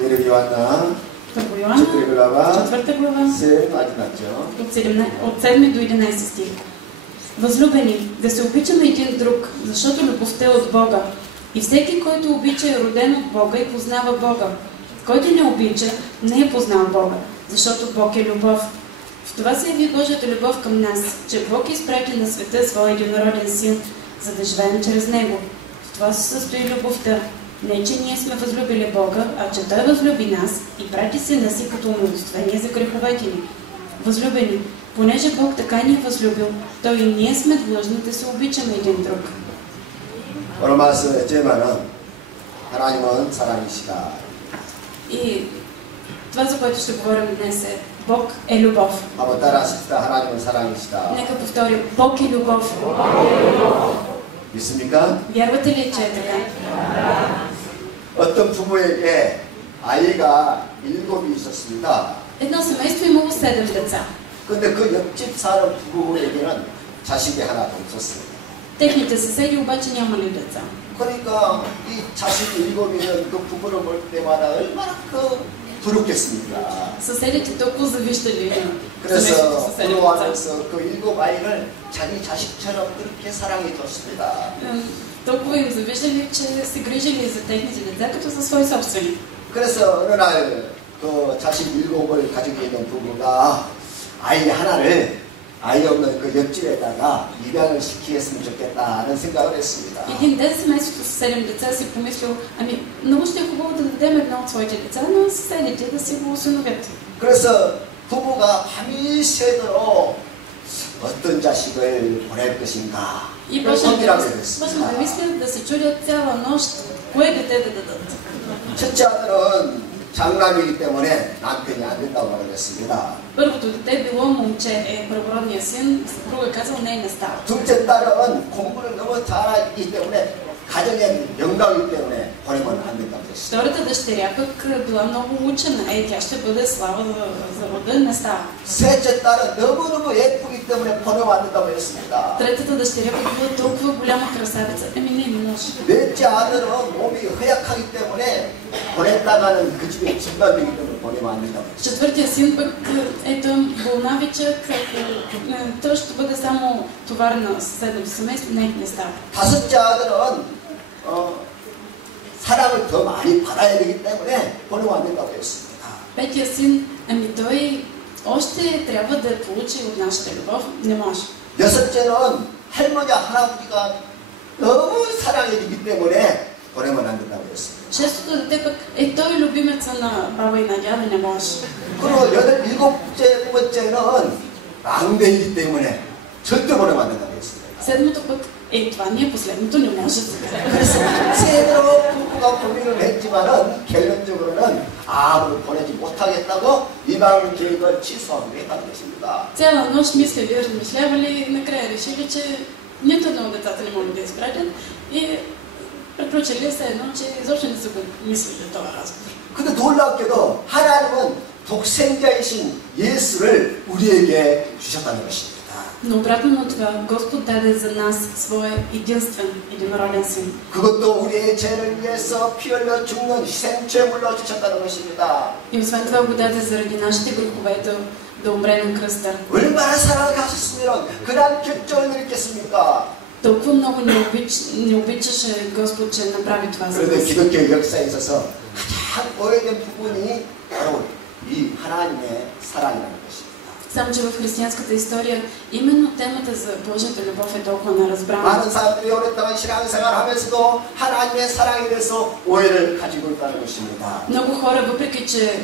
Първо Йоанна, 4 глава, 7 от 7 до 11 стих. Възлюбени, да се обичаме един друг, защото любовта е от Бога. И всеки, който обича, е роден от Бога и познава Бога. Който не обича, не е познал Бога, защото Бог е любов. В това се яви Божията любов към нас, че Бог изпрати на света своя единороден син, за да живеем чрез него. В това се състои любовта. Не, че ние сме възлюбили Бога, а че Той възлюби нас и прати сина си като умилостивение за греховете ни. Възлюбени, понеже Бог така ни е възлюбил, Той и ние сме длъжни да се обичаме един друг. 오늘 말씀의 제목은 하나님은 사랑이시다. И това, за което ще говорим днес е Бог е любов. 한번 따라하십시다. 하나님은 사랑이시다. Нека повторим, Бог е любов. 믿습니까? Вярвате ли, че е така? 어떤 부부에게 아이가 7이 있었습니다. Едно семейство имало 7 деца. 근데 그 옆집 사는 부부에게는 자식이 하나도 없었어요. Техните съседи обаче нямали деца. 그러니까 이 자식이 7이면 그 부부를 볼 때마다 얼마나 부럽겠습니까? Съседите толкова завиждали 그래서 семейството с 7 деца. 부러워하면서 그 7아이를 자기 자식처럼 그렇게 사랑해 줬습니다. Толкова им завиждали, че се грижили за техните деца като за свои собствени. 그래서 어느 날 그 자식 7을 가지고 있는 부부가 아이 없는 그 옆집에다가 입양을 시키겠으면 좋겠다는 생각을 했습니다. Един ден семейството с 7 деца си помислил, ами много ще е хубаво да дадем едно от своите деца, но съседите да си го усиновят. 그래서 부부가 밤이 새도록 어떤 자식을 보낼 것인가 И 고민하게 почнаха 됐습니다. да мислят, да се чудят цяла нощ, кое дете да дадат. 첫째 아들은 장남이기 때문에 남편이 안 된다고 말했습니다. Първото дете било момче, първородният син, съпруга казал не става. 둘째 딸은 공부를 너무 잘하기 때문에 가정의 영광이기 때문에 보내면 안 된다고 했습니다. Втората дъщеря пък била много учена, тя ще бъде слава за рода, не става. 셋째 딸은 너무너무 예쁘기 때문에 보내면 안 된다고 했습니다. Третата дъщеря пък била толкова голяма красавица, не може. 넷째 아들은 몸이 허약하기 때문에 보냈다가는 그 집에 진반되기 때문에 보내면 안 된다고 했습니다. Четвъртия син пък ето болнавичък, той ще бъде само товар на съседното семейство, не става. 다섯째 아들은 사랑을 더 많이 받아야 되기 때문에 보내면 안 된다고 했습니다. Петия син, той още трябва да получи от нашата любов, не може. 여섯째는 할머니 할아버지가 너무 사랑해주기 때문에 보내면 안 된다고 했습니다. Шестото дете пък той любимеца на баба и на дяда, не може. 그리고 일곱째 번째는 막내이기 때문에 절대 보내면 안 된다고 했습니다. Седмото пък това ни е последното, не може. 그래서 새로 부부가 고민을 했지만은 결론적으로는 아무도 보내지 못하겠다고 입양 계획을 취소하기로 했다는 것입니다. Цяла нощ мислили, размишлявали и накрая решили, че нито едно от децата не могат да изпратят и приключили се едно, че изобщо не са го мислили това разговор. 근데 놀랍게도 하나님은 독생자이신 예수를 우리에게 주셨다는 것입니다. Но обратно на това, Господ даде за нас своя единствен, единороден син. 그것도 우리의 죄를 위해서 피 흘려 죽는 희생제물로 주셨다는 것입니다. И освен това го даде заради нашите грехове да умре на кръста. 얼마나 사랑을 가졌으면 그런 결정을 내렸겠습니까? Толкова много не обичаше Господ, че направи това за 그런데 нас. 기독교 역사에 있어서 가장 오래된 부분이 바로 이 하나님의 사랑이라는 것입니다. Само че в християнската история именно темата за Божията любов е толкова неразбрана. 많은 사람들이 오랫동안 신앙생활하면서도 하나님의 사랑에 대해서 오해를 가지고 있다는 것입니다. Много хора, въпреки че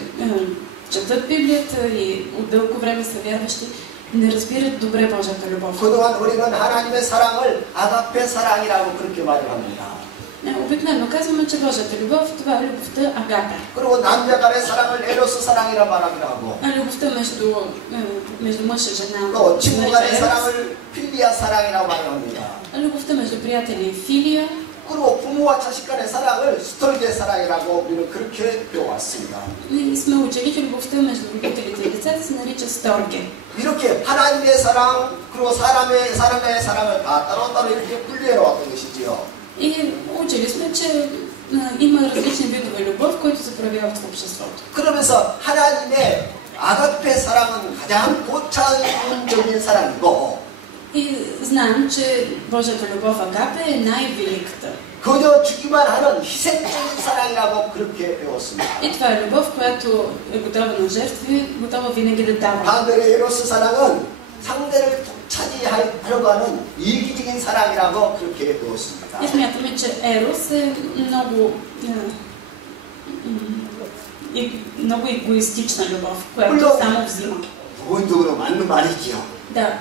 четат Библията и от дълго време са вярващи, не разбират добре Божията любов. 그동안 우리는 하나님의 사랑을 아가페 사랑이라고 그렇게 말을 합니다. Обикновено казваме, че Божията любов, това е любовта агапе. 그리고 남녀 간의 사랑을 에로스 사랑이라 말하기도 하고. Любовта между мъж и жена. 또 친구 간의 사랑을 필리아 사랑이라고 말을 합니다. Любовта между приятели филия. 그리고 부모와 자식 간의 사랑을 스톨게 사랑이라고 우리는 그렇게 배워왔습니다. И сме учили, че любовта между родителите и децата се нарича сторге. 이렇게 하나님의 사랑 그리고 사람의 사랑을 다 따로따로 이렇게 분리해 놓았던 것이지요. И учили сме, че има различни видове любов, които се проявяват в обществото. 그러면서 하나님의 아가페 사랑은 가장 고차원적인 사랑이고 И знаем, че Божията любов Агапе е най-великата. 그저 주기만 하는 희생적인 사랑이라고 그렇게 배웠습니다. И това е любов, която е готова на жертви, готова винаги да дава. 반대로 에로스 사랑은 상대를 차지하려고 하는 이기적인 사랑이라고 그렇게 배웠습니다. И смятаме, че Ерос е много егоистична любов, която само взима. 부분적으로 맞는 말이지요. Да,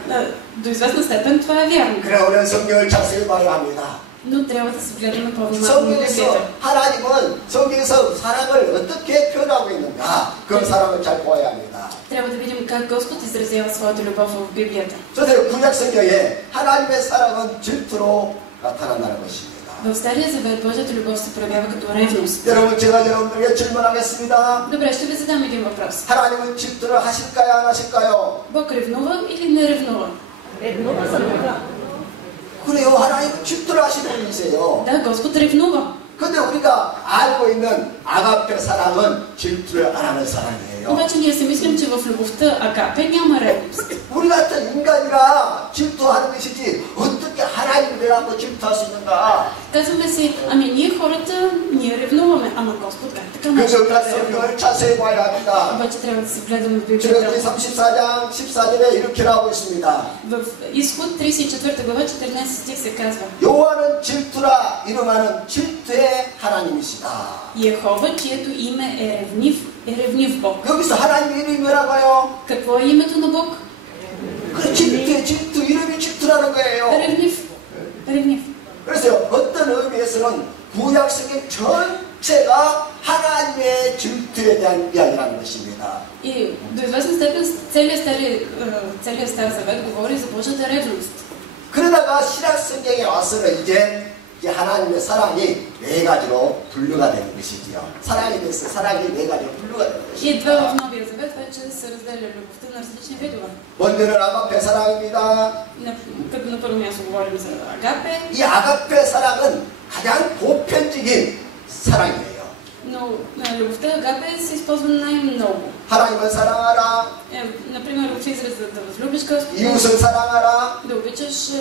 до известна степен това е вярно. 그래 우리는 성경을 자세히 봐야 합니다. Но трябва да се гледаме по-внимателно в Библията. 성경에서 하나님은 성경에서 사랑을 어떻게 표현하고 있는가 그 사랑을 잘 보아야 합니다. Трябва да видим как Господ изразява своята любов в Библията. 그래서 구약 성경에 하나님의 사랑은 질투로 나타난다는 것입니다. В Стария завет Божията любов се проявява като ревност. 여러분 제가 여러분들에게 질문하겠습니다. Добре, ще ви задам един въпрос. 하나님은 질투를 하실까요 안 하실까요? Бог ревнува или не ревнува? 그래요. 하나님은 질투를 하시는 분이세요. Да, Господ ревнува. 근데 우리가 알고 있는 아가페 사랑은 질투를 안 하는 사랑이에요. Обаче ние си мислим, че в любовта Агапе няма ревност. 우리 같은 인간이라 질투하는 것이지 어떻게 하나님을 내가 질투할 수 있는가? Казваме си, ами ние хората, ние ревнуваме, ама Господ как така може 그래서 да 우리가 ревнува? 성경을 자세히 봐야 합니다. Обаче трябва да се гледаме в 출애굽기 Библията. 34장 14절에 이렇게 나오고 있습니다. В Изход 34 глава 14 стих се казва: 여호와는 질투라 이름하는 질투의 하나님이시다. Йехова, чието име е ревнив Бог. 여기서 하나님 이름이 뭐라고요? Какво е името на Бог? 그 질투의 질투 이름이 질투라는 거예요. Ревнив. 그래서 어떤 의미에서는 구약성경 전체가 하나님의 질투에 대한 이야기라는 것입니다. И до известна степен целият Стар Завет говори за Божията ревност. 그러다가 신약 성경에 와서는 이제 하나님의 사랑이 네 가지로 분류가 되는 것이지요. 사랑에 대해서 사랑이 네 가지로 분류가 되는 И едва в 것입니다. Новия Завет вече се разделя любовта на различни видове. 먼저는 아가페 사랑입니다. Като на първо място говорим за Агапе, 이 아가페 사랑은 가장 보편적인 사랑이에요. но любовта Агапе се използва най-много. 하나님을 사랑하라. Например, в израза да възлюбиш Господ, 이웃을 사랑하라. да обичаш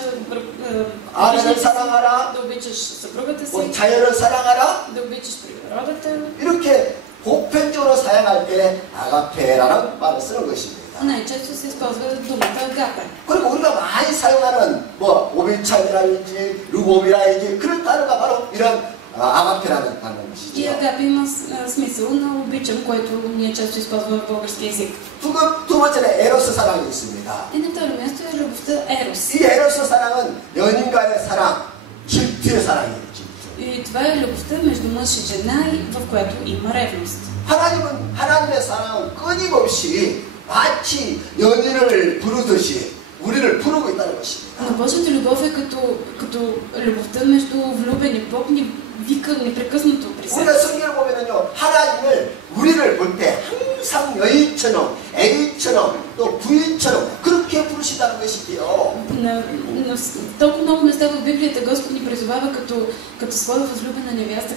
아내를 ближните си, 사랑하라. да обичаш съпругата 뭐 си, 자연을 사랑하라. да обичаш природата. 이렇게 보편적으로 사용할 때 아가페라는 말을 쓰는 것입니다. Най-често се използва думата Агапе. 그리고 우리가 많이 사용하는 뭐 오bil찬이라든지 루고비라든지 그런 단어가 바로 이런 아가페라는 단어인 И 것이죠. Агапе има смисъл на обичам, който ние често използваме в български език. 두 번째는 에로스 사랑이 있습니다. И на второ място е любовта Ерос. 이 에로스 사랑은 연인간의 사랑, 질투의 사랑이에요. 질투. И това е любовта между мъж и жена, в която има ревност. 하나님의 사랑은 끊임없이 마치 연인을 부르듯이 우리를 부르고 있다는 것입니다. Но Божията любов е като любовта между влюбени. Бог ни вика непрекъснато при себе. 우리가 성경을 보면은요, 하나님을 우리를 볼 때 항상 여인처럼, 애인처럼, 또 부인처럼 그렇게 부르신다는 것이지요. На толкова много места в Библията Господ ни призовава като своя възлюбена невяста,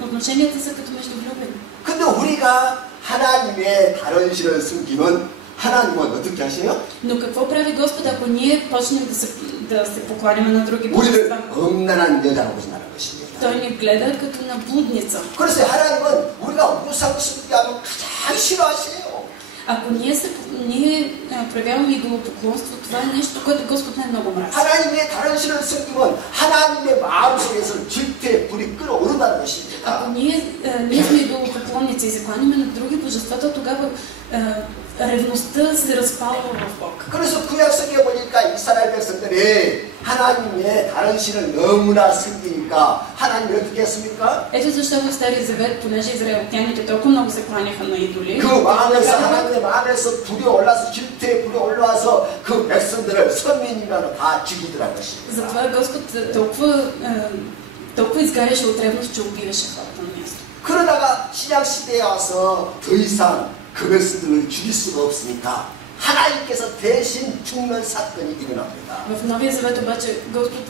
отношенията са като между влюбени. 근데 우리가 하나님의 다른 신을 숨기면 하나님은 어떻게 하세요? Но какво прави Господ, ако ние почнем да се покланяме на други 우리를 божества? 엄난한 여자로 보신다는 것입니다. Той ни гледа като на блудница. 그래서 하나님은 우리가 우상 숭배하면 가장 싫어하세요. Ако ние проявяваме идолопоклонство, това е нещо, което Господ най-много мрази. 하나님의 다른 신을 숨기면 하나님의 마음속에서 질투의 불이 끓어오른다는 것입니다. Ако ние сме идолопоклонници и се кланяме на други божества, то тогава ревността се разпалва в Бог. 그래서 구약성경에 보니까 이스라엘 백성들이 하나님의 다른 신을 너무나 숨기니까 하나님이 어떻게 했습니까? Ето защо в Стария Завет, понеже израелтяните толкова много се кланяха на идоли, 그 마음에서 하나님의 마음에서 불이 올라서 질투의 불이 올라와서 그 백성들을 선민이면 다 죽이더라는 것입니다. затова Господ толкова изгаряше от ревност, че убиваше хората на място. 그러다가 신약 시대에 와서 더 이상 그 백성들을 죽일 수가 없으니까 하나님께서 대신 죽는 사건이 일어납니다. В Новия Завет обаче Господ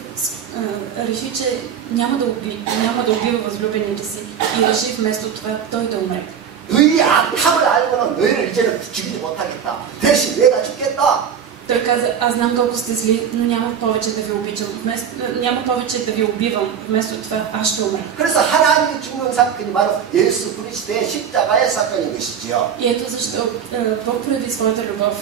реши, че няма да убива възлюбените си и реши вместо това той да умре. 너희 악함을 알고는 너희를 이제는 죽이지 못하겠다. 대신 내가 죽겠다. Той каза, аз знам колко сте зли, но няма повече да ви обичам. Няма повече да ви убивам. Вместо това аз ще умра. 그래서 하나님이 죽는 사건이 바로 예수 그리스도의 십자가의 사건인 것이지요. И ето защо Бог прояви своята любов,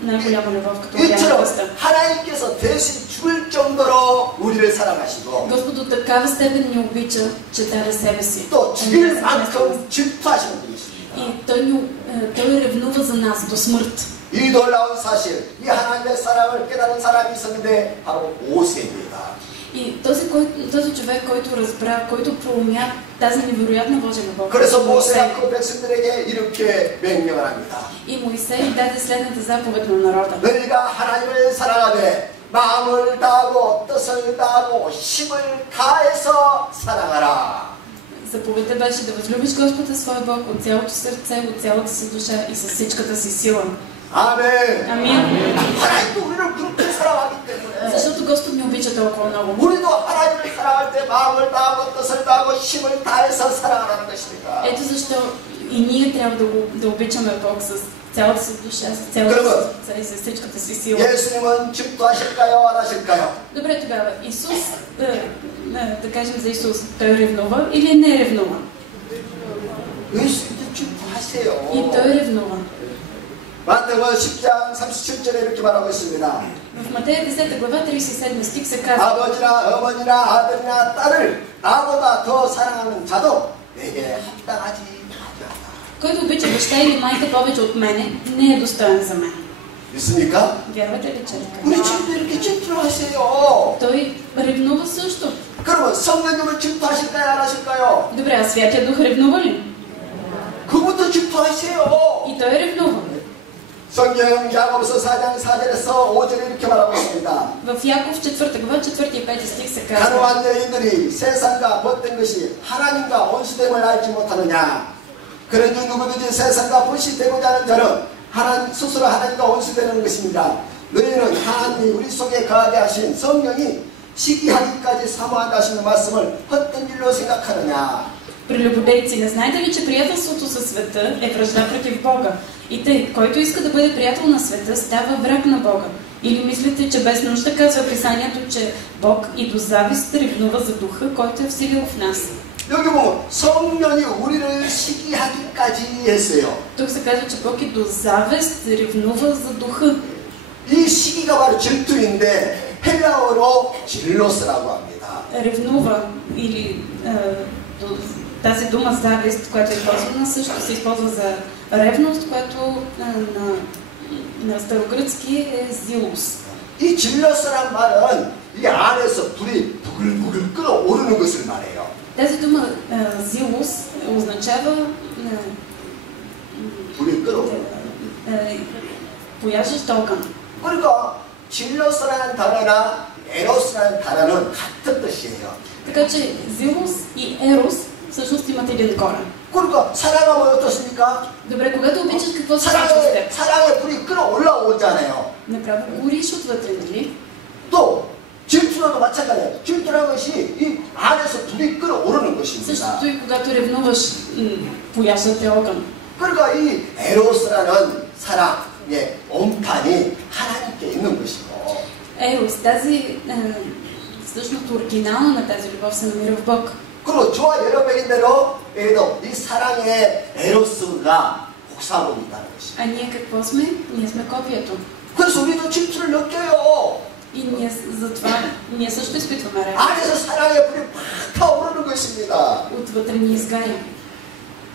най-голяма любов, като бяха 이처럼 кръста. 하나님께서 대신 죽을 정도로 우리를 사랑하시고 Господ до такава степен ни обича, че даде себе си. 또 죽일 만큼 질투하시는 분이십니다. И той ревнува за нас до смърт. 이 놀라운 사실, 이 하나님의 사랑을 깨달은 사람이 있었는데 바로 모세입니다. И този човек, който разбра, който проумя тази невероятна Божия любов. 그래서 모세가 그 백성들에게 이렇게 명령을 합니다. И Моисей даде следната заповед на народа. 너희가 하나님을 사랑하되 마음을 다하고 뜻을 다하고 힘을 다해서 사랑하라. Заповедта беше да възлюбиш Господа своя Бог от цялото сърце, от цялата си душа и с всичката си сила. 아멘. Амин. 하나님도 우리를 그렇게 사랑하기 때문에 Защото Господ ни обича толкова много. 우리도 하나님을 사랑할 때 마음을 다하고 뜻을 다하고 힘을 다해서 사랑하라는 것입니다. Ето защо и ние трябва да обичаме Бог с цялата си душа, с цялата си сърце и с всичката си сила. 예수님은 질투하실까요? 안 하실까요? Добре, тогава Исус, да кажем за Исус, той ревнува или не ревнува? 예수님도 질투하세요. И той ревнува. 마태복음 10장 37절에 이렇게 말하고 있습니다. В Матея 10 глава 37 стих се казва: 아버지나 어머니나 아들이나 딸을 나보다 더 사랑하는 자도 내게 합당하지 못하다. Който обича баща или майка повече от мене, не е достоен за мен. 믿습니까? Вярвате ли, че 우리 така? 친구들 이렇게 질투하세요. Той ревнува също. 그러면 성령님을 질투하실까요? 안 하실까요? Добре, а Святия Дух ревнува ли? 그분도 질투하세요. И той ревнува. 성경 야고보서 4장 4절에서 5절에 이렇게 말하고 있습니다. В Яков 4 глава 4 и 5 стих се казва: 가노한 여인들이 세상과 벗된 것이 하나님과 원수됨을 알지 못하느냐. 그러니 누구든지 세상과 벗이 되고자 하는 자는 스스로 하나님과 원수되는 것입니다. 너희는 하나님이 우리 속에 거하게 하신 성령이 시기하기까지 사모한다 하시는 말씀을 헛된 일로 생각하느냐. Прелюбодейци, не знаете ли, че приятелството със света е вражда против Бога? И тъй, който иска да бъде приятел на света, става враг на Бога. Или мислите, че без нужда казва Писанието, че Бог и до завист ревнува за духа, който е вселил в нас? 여기 보면 성령이 우리를 시기하기까지 했어요. Тук се казва, че Бог и до завист ревнува за духа. 이 시기가 바로 질투인데 헬라어로 질로스라고 합니다. Ревнува или тази дума завист, която е използвана, също се използва за ревност, която на старогръцки е зилус. 이 질러스란 말은 이 안에서 불이 부글부글 끓어오르는 것을 말해요. Тази дума зилус означава 불이 끓어오르는. пояждащ огън. 그러니까 질러스라는 단어나 에로스라는 단어는 같은 뜻이에요. Така че зилус и ерос всъщност имат един корен. 그러니까 사랑하면 어떻습니까? Добре, когато обичаш, какво се случва с теб? 사랑의 불이 끓어올라오잖아요. Направо гориш отвътре, нали? 또 질투라도 마찬가지예요. 질투라는 것이 이 안에서 불이 끓어오르는 것입니다. Същото и когато ревнуваш, пояжда те огън. 그러니까 이 에로스라는 사랑의 원판이 하나님께 있는 것이고 Ерос, тази всъщност оригинала на тази любов се намира в Бог. 그리고 저와 여러분인대로 이 사랑의 에로스가 복사하고 있다는 것이죠. А ние какво сме? Ние сме копието. 그래서 우리도 질투를 느껴요. И затова ние също изпитваме ревност. 안에서 사랑의 불이 팍 타오르는 것입니다. Отвътре ни изгаря.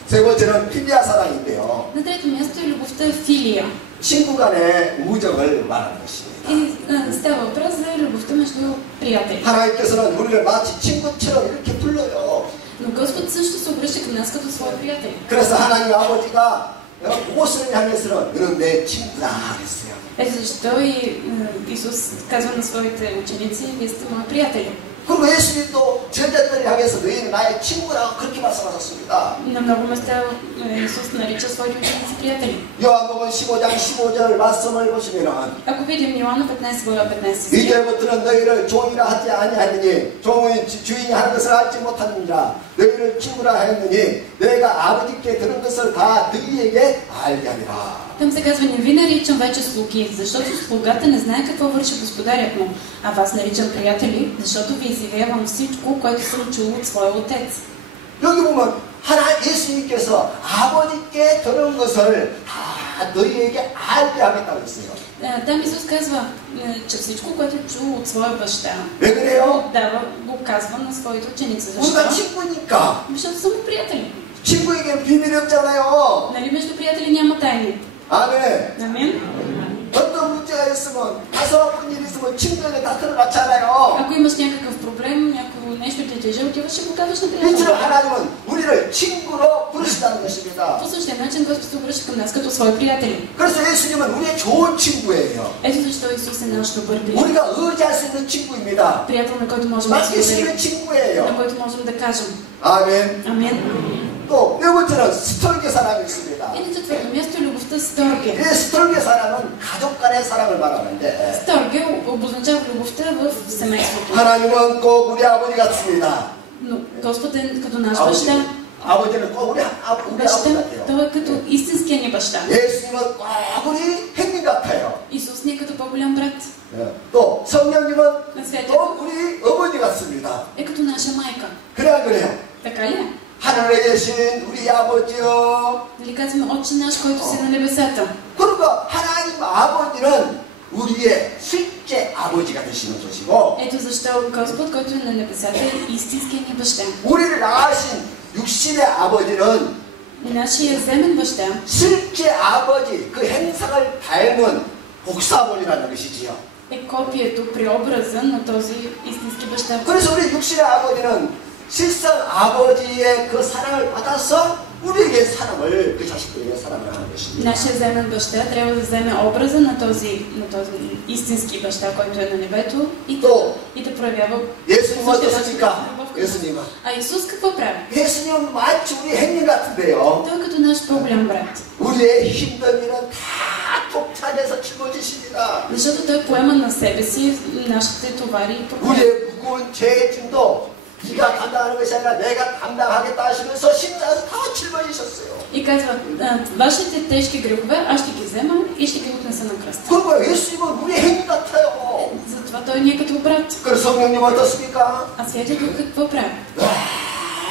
세 번째는 필리아 사랑인데요. На трето място е любовта филия. 친구 간의 우정을 말하는 것입니다. И става въпрос за любовта между приятели. 하나님께서는 우리를 마치 친구처럼 이렇게 불러요. Но Господ също се обръща към нас като свои приятели. 그래서 하나님 아버지가 모세를 향해서는 너는 내 친구다 했어요. Ето защо и Исус казва на своите ученици: вие сте мои приятели. 그리고 예수님도 제자들을 향해서 너희는 나의 친구라고 그렇게 말씀하셨습니다. На много места Исус нарича своите ученици приятели. 요한복음 15장 15절 말씀을 보시면은 Ако видим Йоанна 15 глава 15 стих, 이제부터는 너희를 종이라 하지 아니하느니 종은 주인이 하는 것을 알지 못하느니라 너희를 친구라 하였느니 너희가 아버지께 들은 것을 다 너희에게 알게 하리라. там се казва: не ви наричам вече слуги, защото слугата не знае какво върши господарят му, а вас наричам приятели, защото ви изявявам всичко, което съм чул от своя отец. 여기 보면 예수님께서 아버지께 들은 것을 다 너희에게 알게 하겠다고 했어요. Там Исус казва, че всичко, което е чул от своя баща, 왜 그래요? го казва на своите ученици. 우리가 Защо? 친구니까. Защото са му приятели. 친구에겐 비밀이 없잖아요. Нали между приятели няма тайни? 아멘. Амин. 어떤 문제가 있으면 가서 아픈 일 있으면 친구에게 다 들어갔잖아요. Ако имаш някакъв проблем, някакво нещо те тежи, отиваш и го казваш на 이처럼 приятели. 하나님은 우리를 친구로 부르시다는 것입니다. По същия начин Господ се обръща към нас като свои приятели. 그래서 예수님은 우리의 좋은 친구예요. Ето защо Исус е наш добър приятел. 우리가 의지할 수 있는 친구입니다. Приятел, на който можем да се 맡길 수 доверим, 있는 친구예요. на който можем да кажем. 아멘. Амин. 또 네 번째는 스톨게 사랑이 있습니다. И на четвърто място е любовта Сторге. 이 스톨게 사랑은 가족 간의 사랑을 말하는데 Сторге обозначава любовта в семейството. 하나님은 꼭 우리 아버지 같습니다. Но Господ е като наш 아버지. баща. 아버지는 꼭 우리 아버지 Баща, 같아요. той е като истинския ни баща. 예수님은 꼭 우리 형님 같아요. Исус ни е като по-голям брат. 또 성령님은 На святия 꼭 우리 어머니 같습니다. е като наша майка. 그래 안 그래요? Така ли е? 하늘에 계신 우리 아버지요. Нали казваме: Отче наш, който си на небесата. 그러니까 하나님 아버지는 우리의 실제 아버지가 되시는 것이고 Ето защо Господ, който е на небесата, е истинският ни баща. 우리를 낳으신 육신의 아버지는 Нашия земен баща 실제 아버지 그 행상을 닮은 복사본이라는 것이지요. е копието, преобраза на този истински баща. 그래서 우리 육신의 아버지는 실상 아버지의 그 사랑을 받아서 우리에게 사랑을 그 자식들에게 사랑을 하는 것입니다. Нашия земен баща трябва да вземе образа на този истински баща, който е на небето, и да проявява 예수님은 същия начин 어떻습니까? любов към нас. 예수님은 А Исус какво прави? 예수님은 마치 우리 형님 같은데요. Той е като наш по-голям брат. 우리의 힘든 일은 다 독차지해서 짊어지십니다. Защото той поема на себе си нашите товари и проблеми. 우리의 무거운 죄의 짐도 네가 감당하는 것이 아니라 내가 감당하겠다 하시면서 십자가에서 다 짊어지셨어요. И казва: вашите тежки грехове аз ще ги взема и ще ги отнеса на кръста. 그리고 예수님은 우리 형님 같아요. Затова той ни е като брат. 그래서 성령님 어떻습니까? А Святия Дух какво прави?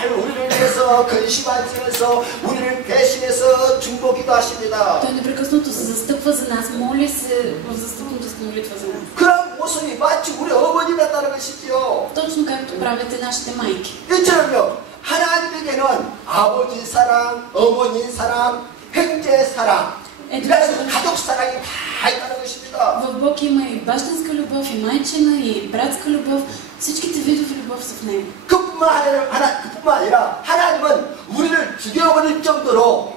우리를 위해서 근심하시면서 우리를 배신해서 중보기도 하십니다. Той непрекъснато се застъпва за нас, моли се в застъпната си молитва за нас. 그런 모습이 마치 우리 어머니 같다는 것이지요. Точно както правите нашите майки. 이처럼요. 하나님에게는 아버지 사랑, 어머니 사랑, 형제 사랑, 이런 가족 사랑이 다 있다는 것입니다. В Бог има и бащинска любов, и майчина, и братска любов. Всичките видове любов са в него. 그뿐만 아니라 하나님은 우리를 죽여버릴 정도로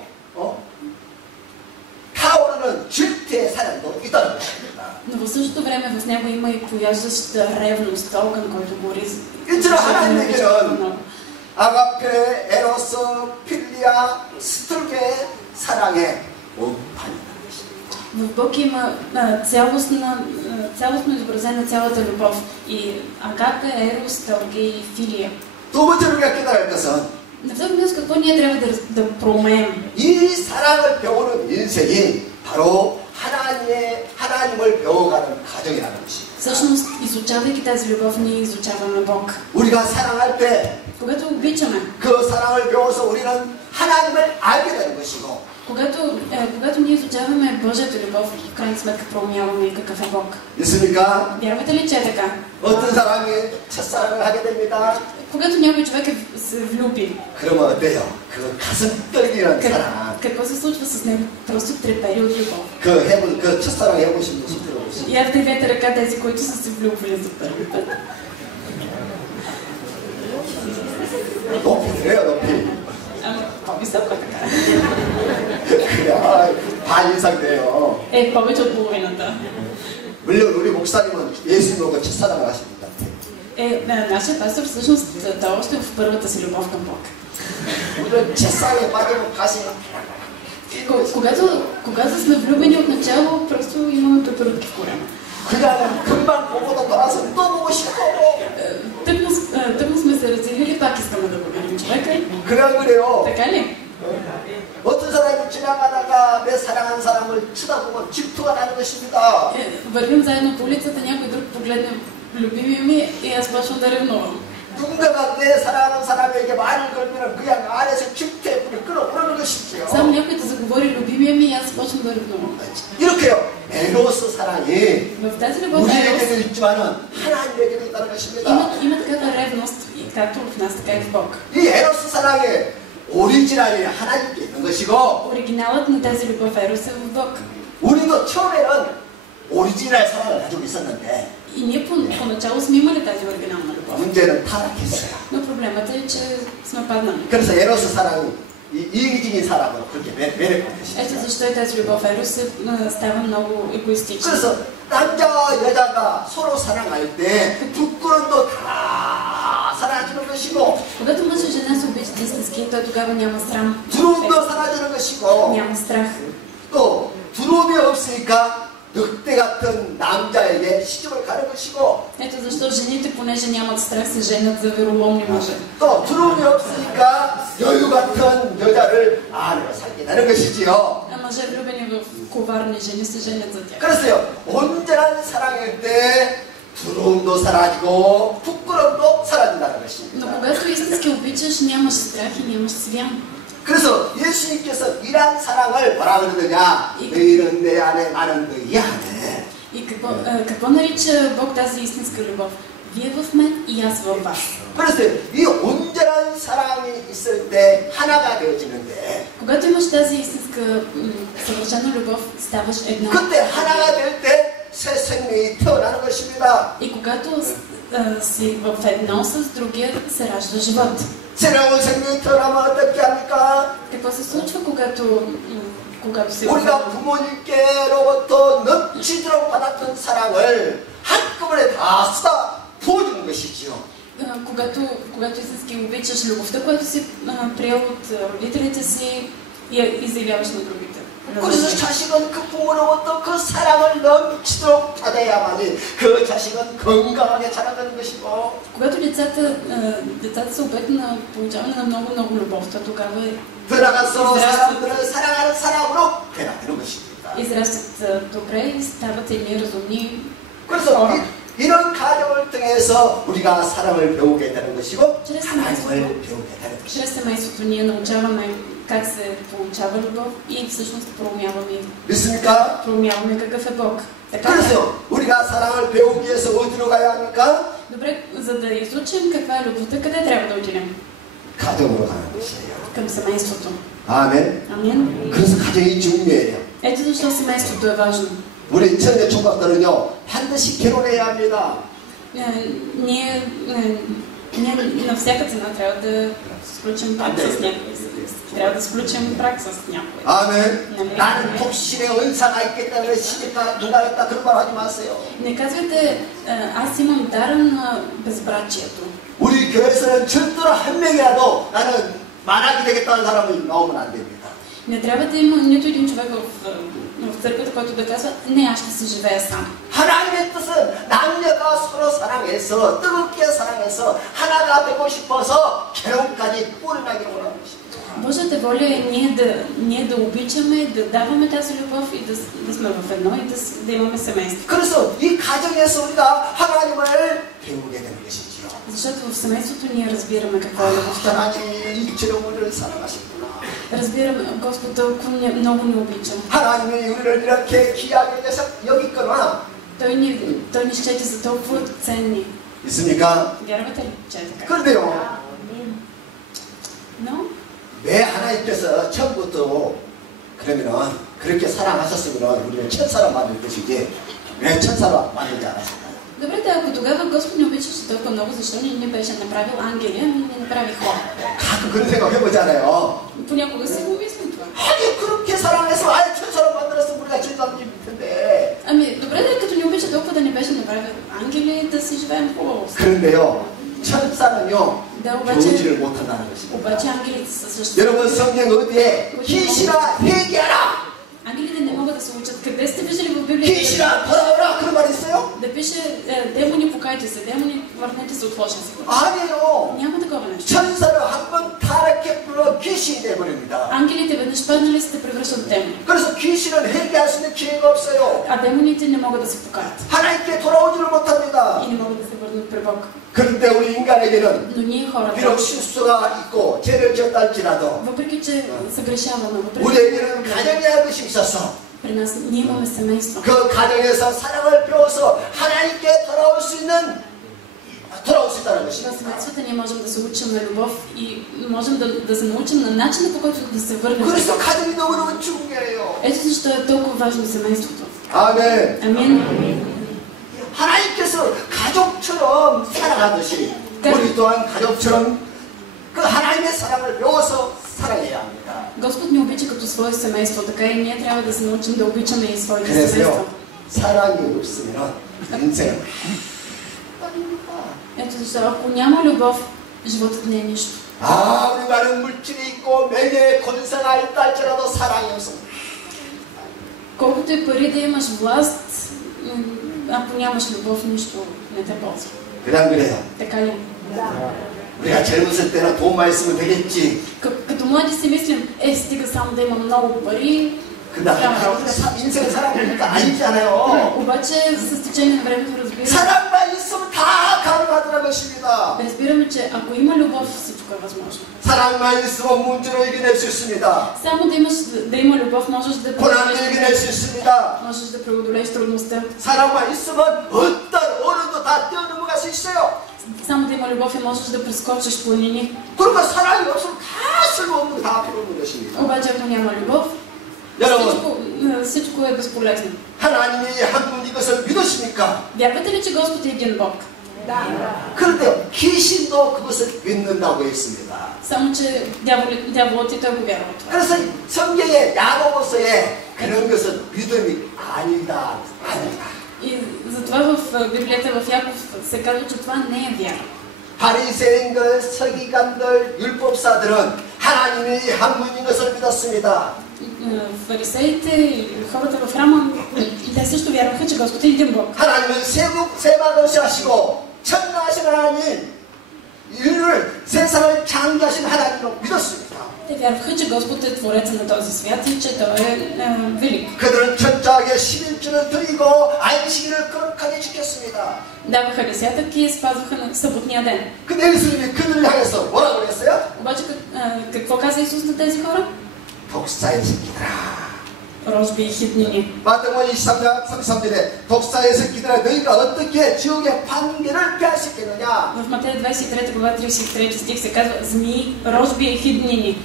타오르는 질투의 사랑도 있다는 것입니다. Но в същото време в него има и пояждаща ревност, огън, който гори. 이처럼 하나님에게는 아가페, 에로스, 필리아, 스톨게 사랑의 원판이다. В Бог има цялостно изобразена цялата любов. И агапе, ерос, торге и филия. 두 번째로 우리가 깨달을 것은 На второ място, какво ние трябва да проумеем? 이 사랑을 배우는 인생이 바로 하나님을 배워가는 과정이라는 것입니다. Всъщност, изучавайки тази любов, ние изучаваме Бог. 우리가 사랑할 때 Когато обичаме, 그 사랑을 배워서 우리는 하나님을 알게 되는 것이고 когато ние изучаваме Божията любов, в крайна сметка проумяваме и какъв е Бог. 있습니까? Вярвате ли, че е така? 어떤 사람이 첫사랑을 하게 됩니다. Когато някой човек се влюби, 그러면 어때요? 그 가슴 떨리는 사랑. какво се случва с него? Просто трепери от любов. 그 첫사랑 해보신 분 손 들어보시죠. Я вдигнете ръка тези, които са се влюбили за първи път. 높이 들어요, 높이. Ама по-високо така. 그래, 반 이상 돼요. Повече от половината. 물론 우리 목사님은 예수님하고 첫사랑을 하십니다. нашия пастор всъщност той още в първата си любов към Бог. 우리는 제싸움에 빠지면 다시 Когато сме влюбени от начало, просто имаме препоръки в корема. 그냥 금방 보고도 돌아서 또 보고 싶고 Тъпно сме се разделили, пак искаме да благодарим човека. 그냥 그래요. Така ли? 어떤 사람이 지나가다가 내 사랑하는 사람을 쳐다보고 질투가 나는 것입니다. Вървим заедно по улицата, някой друг погледне любимия ми и аз почвам да ревнувам. 누군가가 내 사랑하는 사람에게 말을 걸면 그냥 안에서 질투의 불이 끓어오르는 것이지요. Само някой да заговори любимия ми и аз почвам да ревнувам. 이렇게요. 에로스 사랑이 В тази любов 우리에게도 있지만은 하나님에게도 있다는 것입니다. има такава ревност, както в нас, така и в Бог. 이 에로스 사랑의 오리지널이 하나님께 있는 것이고 Оригиналът на тази любов Ерос е в Бог. 우리도 처음에는 오리지널 사랑을 가지고 있었는데 И ние поначало сме имали тази оригинална любов. 문제는 타락했어요. Но проблемът е, че сме паднали. 그래서 에로스 사랑이 이기적인 사랑으로 그렇게 매력한 것이죠. Ето защо и тази любов Ерос става много егоистична. 그래서 남자와 여자가 서로 사랑할 때 부끄럼도 다 사라지는 것이고 Когато мъж и жена се обичат истински, той тогава няма срам. 두려움도 사라지는 것이고 Няма страх. 또 두려움이 없으니까 늑대 같은 남자에게 시집을 가는 것이고 Ето защо жените, понеже нямат страх, се женят за вероломни мъже. 또 두려움이 없으니까 여유 같은 여자를 아내로 살게 되는 것이지요. А мъже, влюбени в коварни жени, се женят за тях. 그래서요 온전한 사랑일 때 두려움도 사라지고 부끄럼도 사라진다는 Но 것입니다. когато истински обичаш, нямаш страх и нямаш свян. 그래서 예수님께서 이러한 사랑을 뭐라 그러느냐? 너희는 내 안에 나는 너희 안에. И какво нарича Бог тази истинска любов? Вие в мен и аз във вас. 그래서 이 온전한 사랑이 있을 때 하나가 되어지는데 Когато имаш тази истинска съвършена любов, ставаш едно. 그때 하나가 될 때 새 생명이 태어나는 것입니다. И когато си в едно с другия, се ражда живот. 새로운 생명이 태어나면 어떻게 합니까? Какво се случва, когато се 우리가 부모님께로부터 넘치도록 받았던 사랑을 한꺼번에 다 쏟아 부어주는 것이지요. когато истински обичаш любовта, която си приел от родителите си, я изявяваш на другите. 그래서 자식은 그 부모로부터 그 사랑을 넘치도록 받아야만이 그 자식은 건강하게 자라는 것이고 Когато децата са обект на получаване на много любов, то тогава 들어가서 사람들을 사랑하는 사람으로 변화되는 것입니다. израстват добре и стават едни разумни. 그래서 이런 가정을 통해서 우리가 사랑을 배우게 되는 것이고 하나님을 배우게 되는 것입니다. Чрез семейството ние научаваме как се получава любов и всъщност проумяваме какъв е Бог. Така 그래서 우리가 사랑을 배우기 위해서 어디로 가야 합니까? Добре, за да изучим каква е любовта, къде трябва да отидем? 가정으로 가는 것이에요. Към семейството. 아멘. Амин. 그래서 가정이 중요해요. Ето защо семейството е важно. 우리 천재 총각들은요 반드시 결혼해야 합니다. Ние на всяка цена трябва да сключим брак с някой. Трябва да сключим брак с някой. 아멘. 나는 독신의 은사가 있기 때문에 시집가 누가 했다 그런 말 하지 마세요. Не казвайте, аз имам дара на безбрачието. 우리 교회에서는 절대로 한 명이라도 나는 만학이 되겠다는 사람이 나오면 안 됩니다. Не трябва да има нито един човек в църквата, който да казва, не, аз ще си живея сам. 하나님의 뜻은 남녀가 서로 사랑해서 뜨겁게 사랑해서 하나가 되고 싶어서 결혼까지 뿌리나게 원하는 것입니다. Божията воля е ние да обичаме, да даваме тази любов и да сме в едно и да имаме семейство. 그래서 이 가정에서 우리가 하나님을 배우게 되는 것이지요. Защото в семейството ние разбираме какво е любовта. 하나님이 이처럼 우리를 사랑하셨구나. Разбираме, Господ толкова много ни обича. 하나님이 우리를 이렇게 귀하게 여겼거나 Той ни счете за толкова ценни. 있습니까? Вярвате ли, че е така? 그런데요. Но 왜 하나님께서 처음부터 그러면은 그렇게 사랑하셨으면 우리는 천사로 만들 것이지 왜 천사로 만들지 않았을까요? добре, ако тогава Господ ни обичаше толкова много, защо не беше направил ангели, ами не направи хора? 가끔 그런 생각 해보잖아요. Понякога си го мислим това. 아니 그렇게 사랑해서 아예 천사로 만들었으면 우리가 죄담일 텐데. Ами, добре, като ни обича толкова да не беше направил ангели, да си живеем хубаво. 그런데 그런데요, 천사는요, Да, обаче, 교지를 못한다는 것입니다. обаче ангелите са също. 여러분 성경 어디에 귀신아 회개하라, Ангелите не могат да се учат. Къде сте виждали в Библията? 귀신아 돌아오라 그런 말 있어요? Да пише, демони, покайте се, демони, върнете се от лошия си път. 아니에요. Няма такова нещо. 천사를 한번 타락해 불러 귀신이 되어버립니다. Ангелите веднъж паднали се те превръщат в демони. 그래서 귀신은 회개할 수 있는 기회가 없어요. А демоните не могат да се покаят. 하나님께 돌아오지를 못합니다. И не могат да се върнат при Бог. 그런데 우리 인간에게는 Но ние хората, 비록 실수가 있고 죄를 지었다 할지라도 въпреки че съгрешаваме, въпреки 우리에게는 가정이라는 것이 있어서 при нас ние имаме семейство. 그 가정에서 사랑을 배워서 하나님께 돌아올 수 있다는 В 것입니다. семейството ние можем да се учим на любов и можем да се научим на начина, по който да се върнем. 그래서 가정이 너무너무 중요해요. Ето защо е толкова важно семейството. 아멘. Амин. 하나님께서 가족처럼 살아가듯이 우리 또한 가족처럼 그 하나님의 사랑을 배워서 살아야 합니다. Господ ни обича като свое семейство, така и ние трябва да се научим да обичаме и своите 그래서요, семейства. 사랑이 없으면 인생은 아닙니다. Ето защо, ако няма любов, животът не е нищо. 아무리 많은 물질이 있고 명예의 권세가 있다 할지라도 사랑이 없으면 Колкото и пари да имаш, власт, ако нямаш любов, нищо не те ползва. 그냥 그래요. Така ли? 우리가 젊었을 때는 돈만 있으면 되겠지. Като млади си мислим, стига само да има много пари. 근데 인생을 살아보니까 아니잖아요. Обаче с течение на времето разбираме, 사랑만 있으면 다 가능하다는 것입니다. разбираме, че ако има любов, всичко е възможно. 사랑만 있으면 문제로 이겨낼 수 있습니다. Само да има любов, можеш да 고난을 이겨낼 수 있습니다. можеш да преодолееш трудността. 사랑만 있으면 어떤 어른도 다 뛰어넘어갈 수 있어요. Само да има любов и можеш да прескочиш планини. 그러니까 사랑이 없으면 다 쓸모없는 다 필요 없는 것입니다. Обаче ако няма любов, всичко е безполезно. 하나님이 한 분 이것을 믿으십니까? Вярвате ли, че Господ е един Бог? 그런데 귀신도 그것을 믿는다고 했습니다. Само, че дяволът и той го вярва това. 그래서 성경의 야고보서에 그런 것은 믿음이 아니다. И затова в Библията в Яков се казва, че това не е вяра. 바리새인들, 서기관들, 율법사들은 하나님이 한 분인 것을 믿었습니다. Фарисеите и хората в храма, те също вярваха, че Господ е един Бог. 하나님은 세마도시 하시고 천나신 하나님, 인류를 세상을 창조하신 하나님으로 믿었습니다. Те вярваха, че Господ е Твореца на този свят и че Той е велик. 그들은 철저하게 11주를 드리고 안식일을 거룩하게 지켰습니다. Даваха десятък и спазваха на съботния ден. 근데 예수님이 그들을 향해서 뭐라고 그랬어요? Обаче какво каза Исус на тези хора? 독사의 새끼들아. Рожби и хитнини. 마태복음 23장 33절에 독사의 새끼들아 너희가 어떻게 지옥의 판결을 피하시겠느냐? В Матея 23 глава 33 стих се казва змии, рожби и хитнини.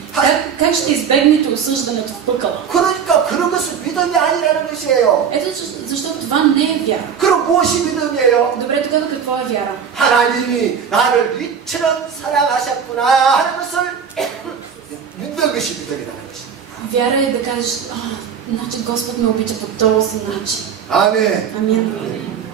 Как ще избегнете осъждането в пъкъла? 그러니까 그런 것은 믿음이 아니라는 것이에요. Ето защото това не е вяра. 그럼 무엇이 믿음이에요? Добре, тогава какво е вяра? 하나님이 나를 이처럼 사랑하셨구나 하는 것을 믿는 것이 믿음이라는 것입니다. Вяра е да кажеш, значи Господ ме обича по този начин. 아멘. Амин.